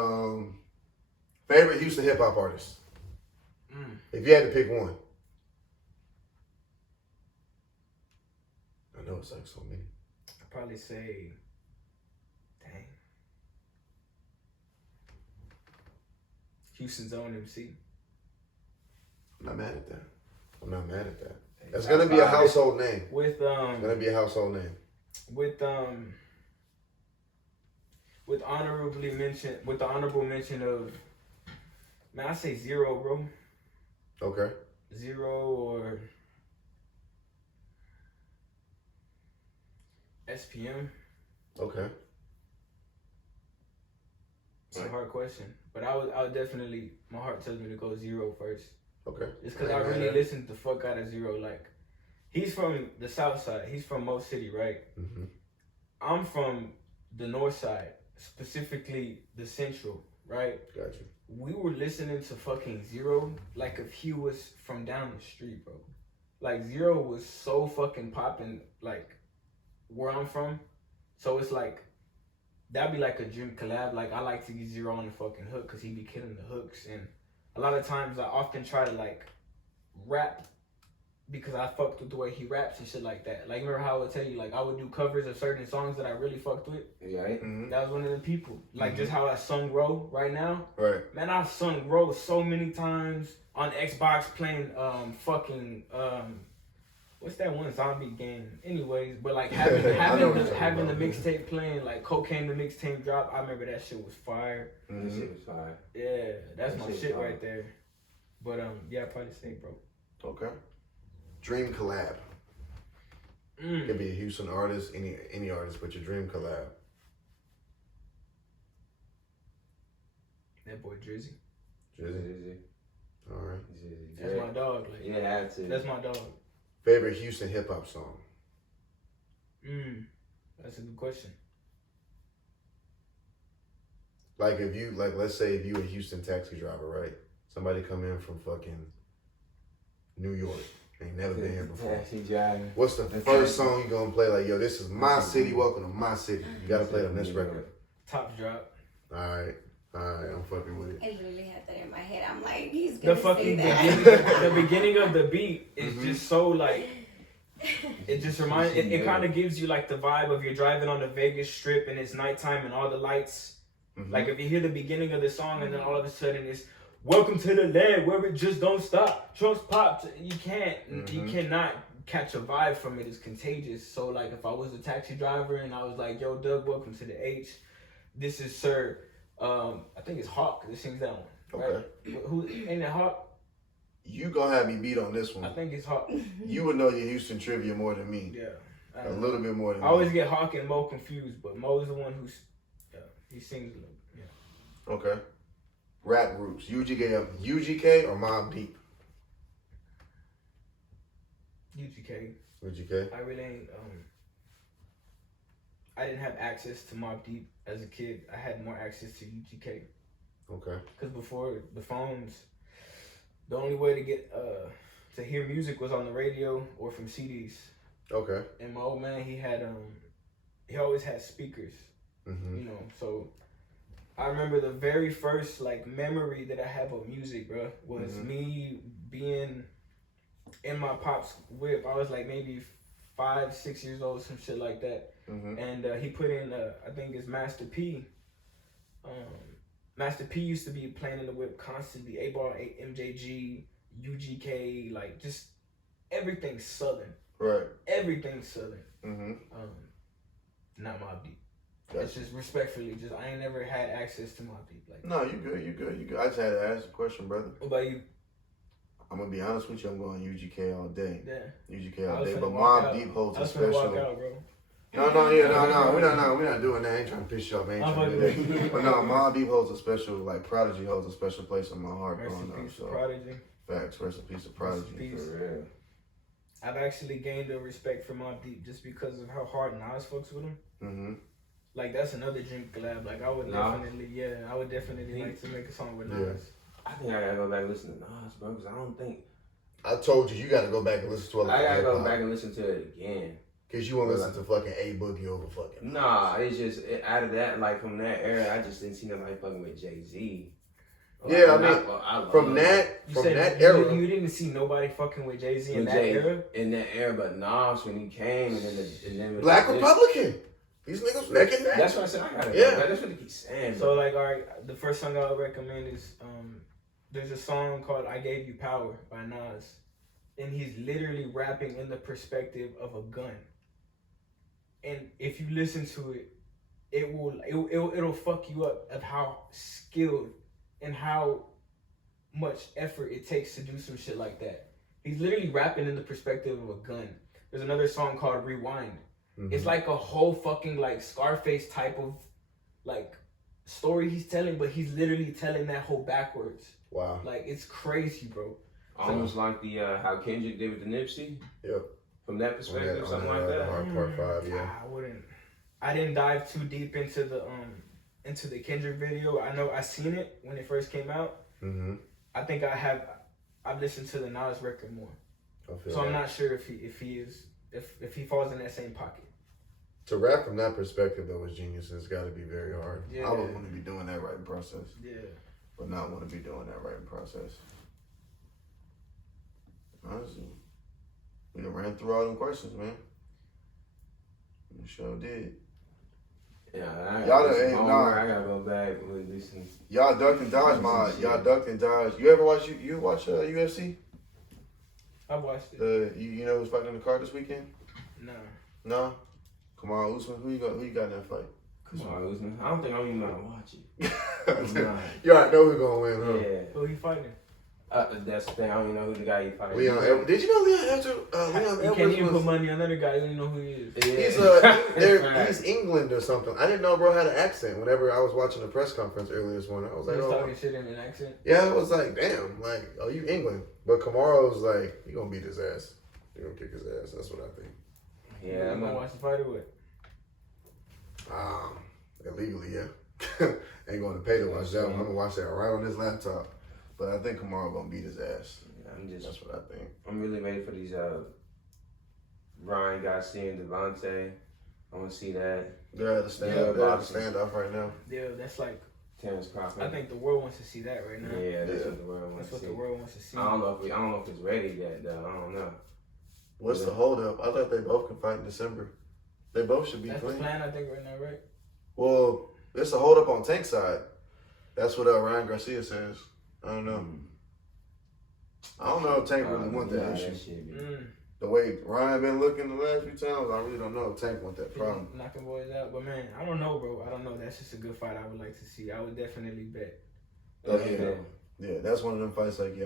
favorite Houston hip hop artist. If you had to pick one. I know it's like so many. I'd probably say, dang, Houston's own MC. I'm not mad at that. That's gonna be a household name. With It's gonna be a household name. With the honorable mention of, man, I say Zero, bro. Okay. Zero or SPM. Okay. It's a hard question, but I would definitely, my heart tells me to go Zero first. Okay. Just because I really listened the fuck out of Zero. Like, he's from the south side. He's from Mo City, right? Mm-hmm. I'm from the north side, specifically the central, right? Got you. We were listening to fucking Zero like if he was from down the street, bro. Like, Zero was so fucking popping, like, where I'm from. So it's like, that'd be like a dream collab. Like, I like to get Zero on the fucking hook because he be killing the hooks. And a lot of times I often try to, like, rap because I fucked with the way he raps and shit like that. Like, remember how I would tell you, like, I would do covers of certain songs that I really fucked with? Yeah. Mm-hmm. That was one of the people. Like, just how I sung Row right now. Right. Man, I've sung Row so many times on Xbox playing what's that one zombie game? Anyways, but like having the mixtape playing, like Cocaine the mixtape drop, I remember that shit was fire. That shit was fire. Yeah, that's my shit right there. But yeah, I'd probably say, bro. Okay. Dream collab. Could be a Houston artist, any artist, but your dream collab. That boy Drizzy. Drizzy. All right. That's my dog. Like, you had to. That's my dog. Favorite Houston hip hop song? That's a good question. Like if you let's say if you a Houston taxi driver, right? Somebody come in from fucking New York. Ain't never been here before. Taxi driving. What's the first song you gonna play? Like, yo, this is my city. Welcome to my city. You gotta play on this record. Top Drop. All right, I'm fucking with it. I literally had that in my head. I'm like, he's gonna say that. The beginning of the beat is just so like, it just reminds, it kind of gives you like the vibe of you're driving on the Vegas Strip and it's nighttime and all the lights. Like if you hear the beginning of the song and then all of a sudden it's welcome to the land where it just don't stop. Trunks pop. You cannot catch a vibe from it. It's contagious. So like if I was a taxi driver and I was like, yo, Doug, welcome to the H. This is Sir. I think it's Hawk that sings that one. Right? Okay. Who ain't it Hawk? You gonna have me beat on this one. I think it's Hawk. You would know your Houston trivia more than me. Yeah. A little bit more than me. I always get Hawk and Mo confused, but Mo's the one who's he sings a little. Yeah. Okay. Rap groups. UGK or Mobb Deep? UGK. UGK. I really ain't I didn't have access to Mobb Deep as a kid. I had more access to UGK. Okay. Because before the phones, the only way to get to hear music was on the radio or from CDs. Okay. And my old man, he always had speakers. You know, so I remember the very first like memory that I have of music, bro, was me being in my pop's whip. I was like maybe 5, 6 years old, some shit like that. And he put in, I think it's Master P. Master P used to be playing in the whip constantly. 8-Ball, MJG, UGK, like just everything Southern. Right. Everything's Southern. Mm-hmm. Not Mobb Deep. Gotcha. It's just respectfully, just I ain't never had access to Mobb Deep. Like, No, you good. I just had to ask a question, brother. what about you? I'm gonna be honest with you. I'm going UGK all day. Yeah. UGK I all was day. finna But walk Mobb out. Deep holds I a was finna walk special. out, bro. No. We're not doing that. I ain't trying to piss you off. I ain't I'm trying to fucking do that. But no, Mobb Deep holds a special, like Prodigy holds a special place in my heart Rest in growing up. peace, So Prodigy. facts, rest in peace of Rest Prodigy. in peace. For real. I've actually gained a respect for Mobb Deep just because of how hard Nas fucks with him. Mm-hmm. Like, that's another drink collab. Like, I would definitely like to make a song with Nas. Yeah. I think I gotta go back and listen to Nas, bro, because I don't think I told you gotta go back and listen to a lot I gotta of go hip-hop. back and listen to it again. Cause you won't listen to fucking A Boogie over fucking. Nah, it's just out of that, like from that era, I just didn't see nobody fucking with Jay-Z. Yeah, I mean, from that era. You didn't see nobody fucking with Jay-Z in that era? In that era, but Nas when he came and then Black Republican. These niggas neck and neck. That's what I said. I gotta Yeah. go back. That's what they keep saying. So, like, alright, the first song I would recommend is there's a song called "I Gave You Power" by Nas, and he's literally rapping in the perspective of a gun. And if you listen to it, it'll fuck you up of how skilled and how much effort it takes to do some shit like that. He's literally rapping in the perspective of a gun. There's another song called "Rewind." Mm-hmm. It's like a whole fucking like Scarface type of like story he's telling, but he's literally telling that whole backwards. Wow. Like, it's crazy, bro. Almost like the how Kendrick did with the Nipsey. Yep. From that perspective, something like that. Part 5, yeah. I didn't dive too deep into the Kendrick video. I know I seen it when it first came out. Mm-hmm. I think I've listened to the Nas record more. So I'm not sure if he falls in that same pocket. To rap from that perspective, though, as genius, it's got to be very hard. Yeah. I would want to be doing that writing process. Yeah. But not want to be doing that writing process. Honestly. We done ran through all them questions, man. We sure did. Yeah, I gotta go back with listen. Y'all ducked and dodged. You ever watch UFC? I watched it. You know who's fighting in the card this weekend? No. Kamara Usman. Who you got in that fight? Come on, Usman. I don't think I'm even gonna watch it. You already know who's gonna win, huh? Yeah. Who he fighting? That's the thing. I don't even know who the guy he fighting. Leon Edwards. Did you know Leon Edwards? You can't even put money on another guy. You don't even know who he is. Yeah. He's England or something. I didn't know bro had an accent. Whenever I was watching the press conference earlier this morning, I was like, He's talking shit in an accent. Yeah, I was like, damn, like, oh, you England. But Kamaru was like, you gonna beat his ass. You gonna kick his ass. That's what I think. Yeah, I'm gonna watch the fight or what? Illegally, yeah. Ain't going to pay to watch that one. I'm gonna watch that right on this laptop. But I think Kamaru gonna beat his ass. Yeah, that's what I think. I'm really ready for these Ryan Garcia and Devontae. I want to see that. They're at the standoff right now. Yeah, that's like Terrence Crawford. I think the world wants to see that right now. Yeah, that's what the world wants to see. That's what the world wants to see. I don't know if it's ready yet though. I don't know. What's the holdup? I thought they both can fight in December. They both should be That's clean. the plan, I think, right now, right? Well, there's a holdup on Tank's side. That's what Ryan Garcia says. I don't know. I don't know if Tank really want that issue. The way Ryan been looking the last few times, I really don't know if Tank want that problem. Knocking boys out. But man, I don't know, bro. I don't know. That's just a good fight I would like to see. I would definitely bet. Yeah, that's one of them fights like, you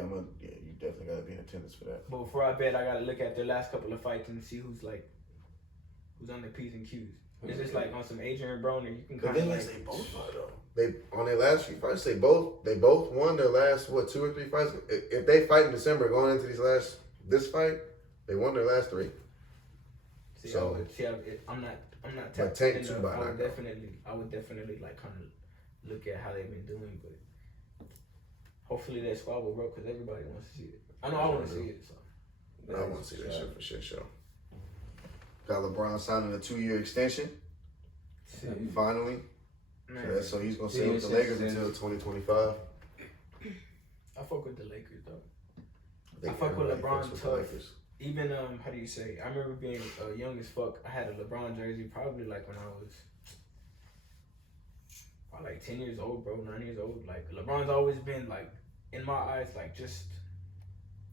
definitely got to be in attendance for that. But before I bet, I got to look at their last couple of fights and see who's on the P's and Q's. It's just like on some Adrian Broner, you can kind of like... They both fight though. They on their last few fights, they both won their last 2 or 3 fights. If they fight in December going into this fight, they won their last 3. I'm not But tapped Tank in too enough. by I would knockout. definitely like kind of look at how they've been doing, but hopefully that squad will grow because everybody wants to see it. I know I want to see it, so. I want to see that shit for sure. Got LeBron signing a 2-year extension. Finally. Man. So he's going to stay with the Lakers until 2025. I fuck with the Lakers, though. I fuck with LeBron tough. Even, how do you say? I remember being young as fuck. I had a LeBron jersey probably like when I was probably like 10 years old, bro, 9 years old. Like, LeBron's always been, like, in my eyes, like, just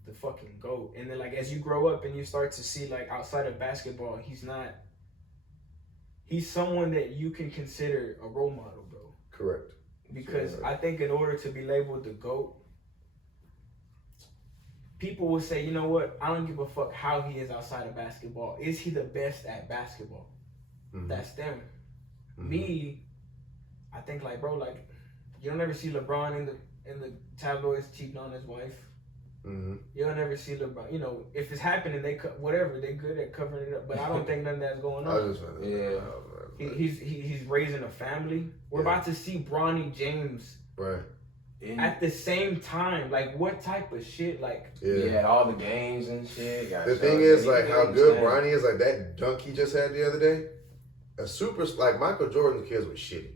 the fucking GOAT. And then like as you grow up and you start to see like outside of basketball, he's someone that you can consider a role model, bro. Correct. Because I think in order to be labeled the GOAT, people will say, you know what, I don't give a fuck how he is outside of basketball. Is he the best at basketball? Mm-hmm. That's them. Me, I think like, bro, like you don't ever see LeBron in the tabloids cheating on his wife. Mm-hmm. You don't ever see LeBron. You know, if it's happening, they good at covering it up. But I don't think none of that's going on. He's raising a family. We're about to see Bronny James right at the same time. Like, what type of shit? Like, all the games and shit. The thing is, like, how good Bronny is. Like that dunk he just had the other day. A super like Michael Jordan's kids was shitty.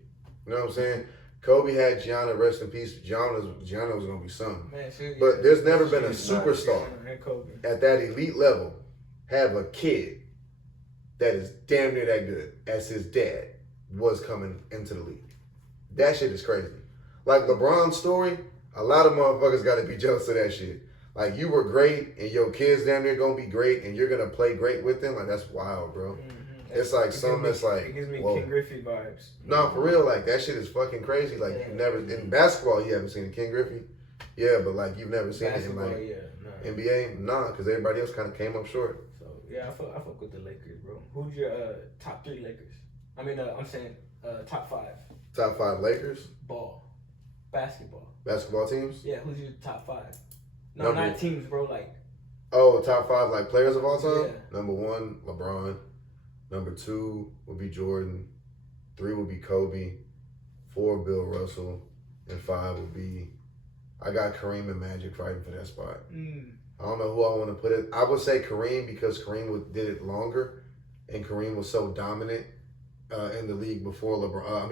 You know what I'm saying? Kobe had Gianna, rest in peace. Gianna was gonna be something. man, But there's never been a superstar at that elite level have a kid that is damn near that good as his dad was coming into the league. That shit is crazy. Like LeBron's story, a lot of motherfuckers gotta be jealous of that shit. Like you were great and your kids damn near gonna be great and you're gonna play great with them. Like that's wild, bro. Mm-hmm. It's like something that's like, it gives me whoa. King Griffey vibes. No, for real, like that shit is fucking crazy. Like you never in basketball, you haven't seen King Griffey, yeah, but like you've never seen basketball, it in like NBA, nah, because everybody else kind of came up short. So yeah, I fuck with the Lakers, bro. Who's your top 3 Lakers? I mean, I'm saying top 5. Top 5 Lakers, basketball teams. Yeah, who's your top 5? No, not teams, bro. Like top 5 like players of all time. Yeah. Number 1, LeBron. Number 2 would be Jordan. 3 would be Kobe. 4, Bill Russell. And 5 would be, I got Kareem and Magic fighting for that spot. I don't know who I want to put it. I would say Kareem because Kareem did it longer, and Kareem was so dominant in the league before LeBron.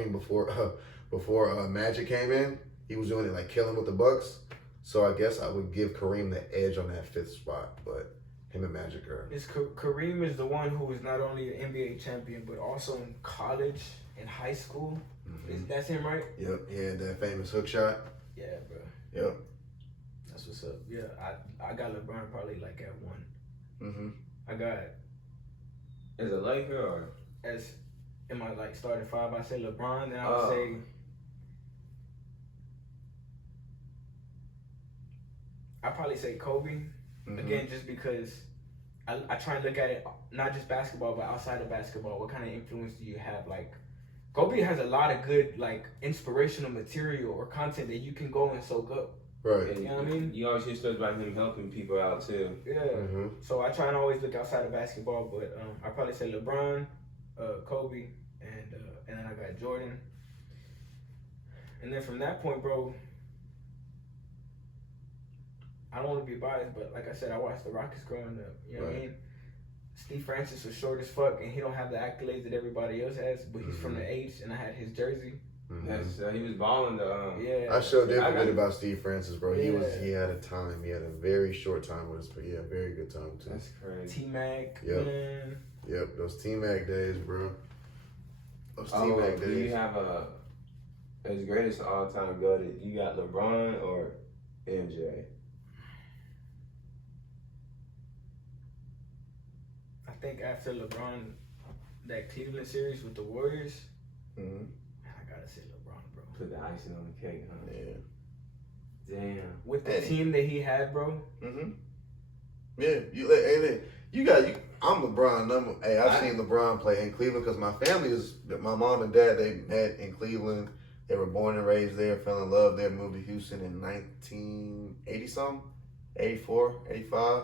Before Magic came in, he was doing it like killing with the Bucks. So I guess I would give Kareem the edge on that 5th spot, but. Him and Magic are. Kareem is the one who is not only an NBA champion but also in college and high school. Mm-hmm. That's him, right? Yep. He had that famous hook shot. Yeah, bro. Yep. That's what's up. Yeah, I got LeBron probably like at 1. Mm-hmm. I got. Is it Laker or? As in my like starting 5, I say LeBron. Then I would say. I probably say Kobe. Mm-hmm. Again, just because I try and look at it not just basketball, but outside of basketball. What kind of influence do you have? Like, Kobe has a lot of good, like, inspirational material or content that you can go and soak up. Right. And you know what I mean? You always hear stuff about him helping people out, too. Yeah. Mm-hmm. So I try and always look outside of basketball, but I probably say LeBron, Kobe, and then I got Jordan. And then from that point, bro, I don't want to be biased, but like I said, I watched the Rockets growing up. You know what I mean? Steve Francis was short as fuck, and he don't have the accolades that everybody else has, but he's from the H, and I had his jersey. Mm-hmm. He was balling the. Yeah. I sure did forget about Steve Francis, bro. He had a time. He had a very short time with us, but yeah, very good time too. That's crazy. T-Mac. Yep. Man. Yep. Those T-Mac days, bro. Those T-Mac days. Do you have as greatest all time go that you got LeBron or MJ? I think after LeBron, that Cleveland series with the Warriors, I gotta say LeBron, bro. Put the icing on the cake, huh? Yeah. Damn. With the team that he had, bro. Mm-hmm. Yeah, I'm LeBron. I've seen LeBron play in Cleveland because my family my mom and dad, they met in Cleveland. They were born and raised there, fell in love there, moved to Houston in 1980 something, 84, 85.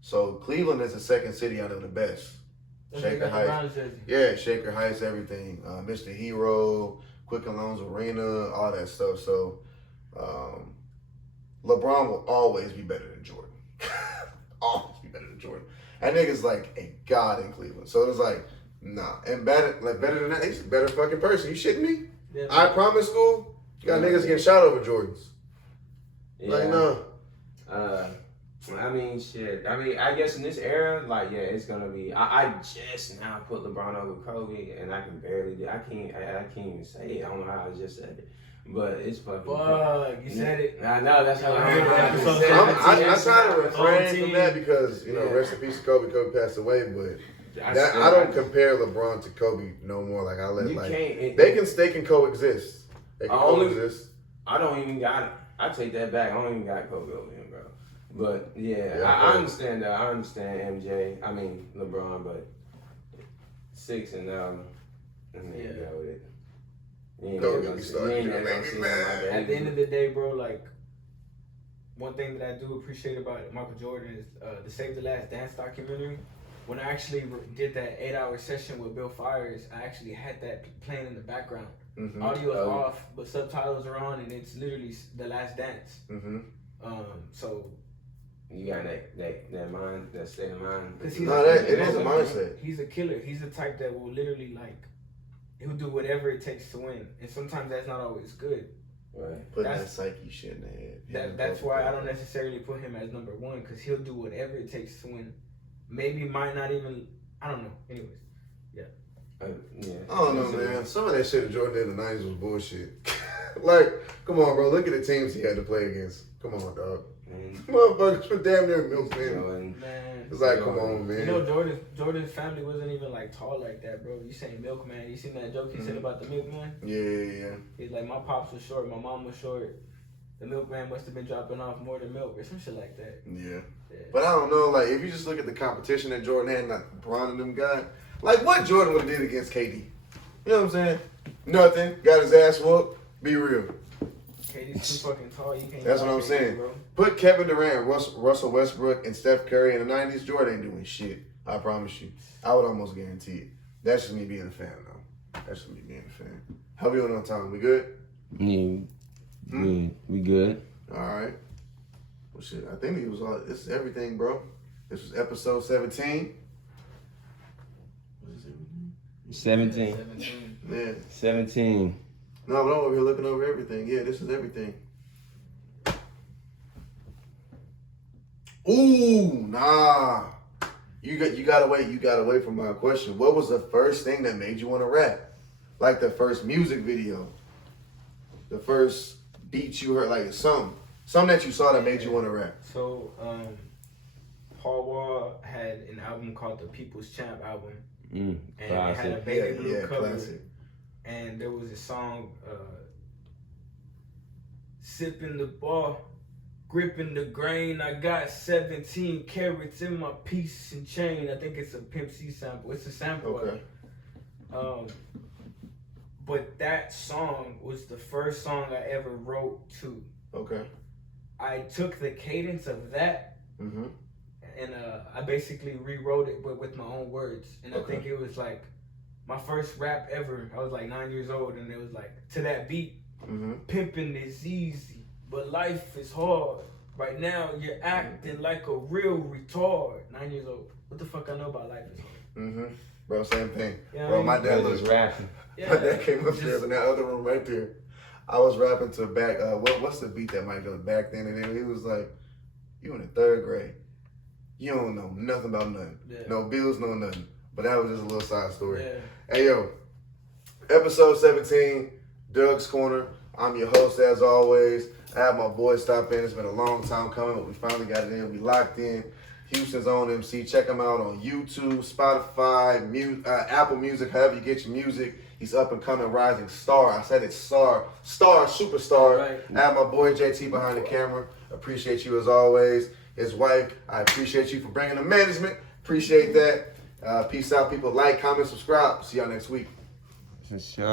So Cleveland is the second city out of the best. Shaker Heights. Yeah, Shaker Heights, everything. Mr. Hero, Quicken Loans Arena, all that stuff. So LeBron will always be better than Jordan. Always be better than Jordan. That nigga's like a god in Cleveland. So it's like, nah. And better than that, he's a better fucking person. You shitting me? Yeah, I promise school, you got niggas getting shot over Jordans. Yeah. Like, no. I mean, shit. I mean, I guess in this era, like, yeah, it's gonna be. I just now put LeBron over Kobe, and I can barely. I can't even say it. I don't know how I just said it, But it's fucking. Fuck, you said it. I know, that's how I Yeah, heard episode it. I try to refrain from OT. that because, you know, rest in peace to Kobe. Kobe passed away, but still- I don't compare LeBron to Kobe no more. Like I let You like can't. they can coexist. They can Only- coexist. I don't even got. I take that back. I don't even got Kobe over him, bro. But yeah, Yeah, I understand that. I understand MJ. I mean LeBron, but 6 and there you go with it. You ain't Kobe never be gonna see- starting you ain't to never make gonna me see mad. him like that. At the end of the day, bro, like, one thing that I do appreciate about Michael Jordan is the Save the Last Dance documentary. When I actually did that 8-hour session with Bill Fires, I actually had that playing in the background. Mm-hmm. Audio is off, but subtitles are on, and it's literally The Last Dance. Mm-hmm. So You got that mind, that state of mind. Cause he's No, it is a mindset. He's a killer. He's the type that will literally he'll do whatever it takes to win, and sometimes that's not always good. Right. Put that That's- psyche shit in the head. That's why I don't necessarily put him as number one, because he'll do whatever it takes to win. Maybe might not even. I don't know. Anyways, Yeah. I don't know, man. Some of that shit that Jordan did in the 90s was bullshit. Like, come on, bro. Look at the teams he had to play against. Come on, dog. Motherfuckers were damn near milkmen. man. It's like, come on, man. You know, Jordan's family wasn't even tall like that, bro. You saying milkman? You seen that joke he said about the milkman? Yeah. He's like, my pops was short, my mom was short. The milkman must have been dropping off more than milk or some shit like that. Yeah. Yeah. But I don't know, like, if you just look at the competition that Jordan had, like LeBron and them guys, like, what Jordan would have did against KD? You know what I'm saying? Nothing. Got his ass whooped. Be real. KD's too fucking tall. You can't. That's what I'm KD, saying. bro. Put Kevin Durant, Russell Westbrook, and Steph Curry in the 90s, Jordan ain't doing shit. I promise you. I would almost guarantee it. That's just me being a fan, though. That's just me being a fan. How we on time? We good? Yeah. Good. We good. All right. Well, shit, I think it was all. This is everything, bro. This was episode 17. What is it? 17. 17. Yeah. 17. No, but I'm over here looking over everything. Yeah, this is everything. Ooh, nah. You gotta wait. You gotta wait for my question. What was the first thing that made you want to rap? Like the first music video, the first beat you heard, like something that you saw that made you want to rap. So, Paul Wall had an album called the People's Champ album, and it had a Classic. baby blue Yeah, cover. classic. And there was a song, sipping the ball, gripping the grain. I got 17 carats in my piece and chain. I think it's a Pimp C sample. It's a sample. Okay. But that song was the first song I ever wrote to. Okay. I took the cadence of that Mm-hmm. and I basically rewrote it with my own words. And I Okay. think it was like my first rap ever. I was like 9 years old, and it was like, to that beat, Mm-hmm. pimping is easy, but life is hard. Right now, you're acting like a real retard. 9 years old. What the fuck I know about life is hard? Mm-hmm. Bro, same thing. Yeah, Bro, I my mean, dad was was rapping. My dad came upstairs in that other room right there. I was rapping to back. What's the beat that might go back then? And then he was like, "You in the 3rd grade? You don't know nothing about nothing. Yeah. No bills, no nothing." But that was just a little side story. Yeah. Hey yo, episode 17, Doug's Corner. I'm your host as always. I have my boy stop in. It's been a long time coming, but we finally got it in. We locked in. Houston's own MC. Check him out on YouTube, Spotify, Apple Music, however you get your music. He's up and coming, rising star. I said it's star, superstar. Right. I have my boy JT behind the camera. Appreciate you as always. His wife, I appreciate you for bringing the management. Appreciate that. Peace out, people. Like, comment, subscribe. See y'all next week. For sure.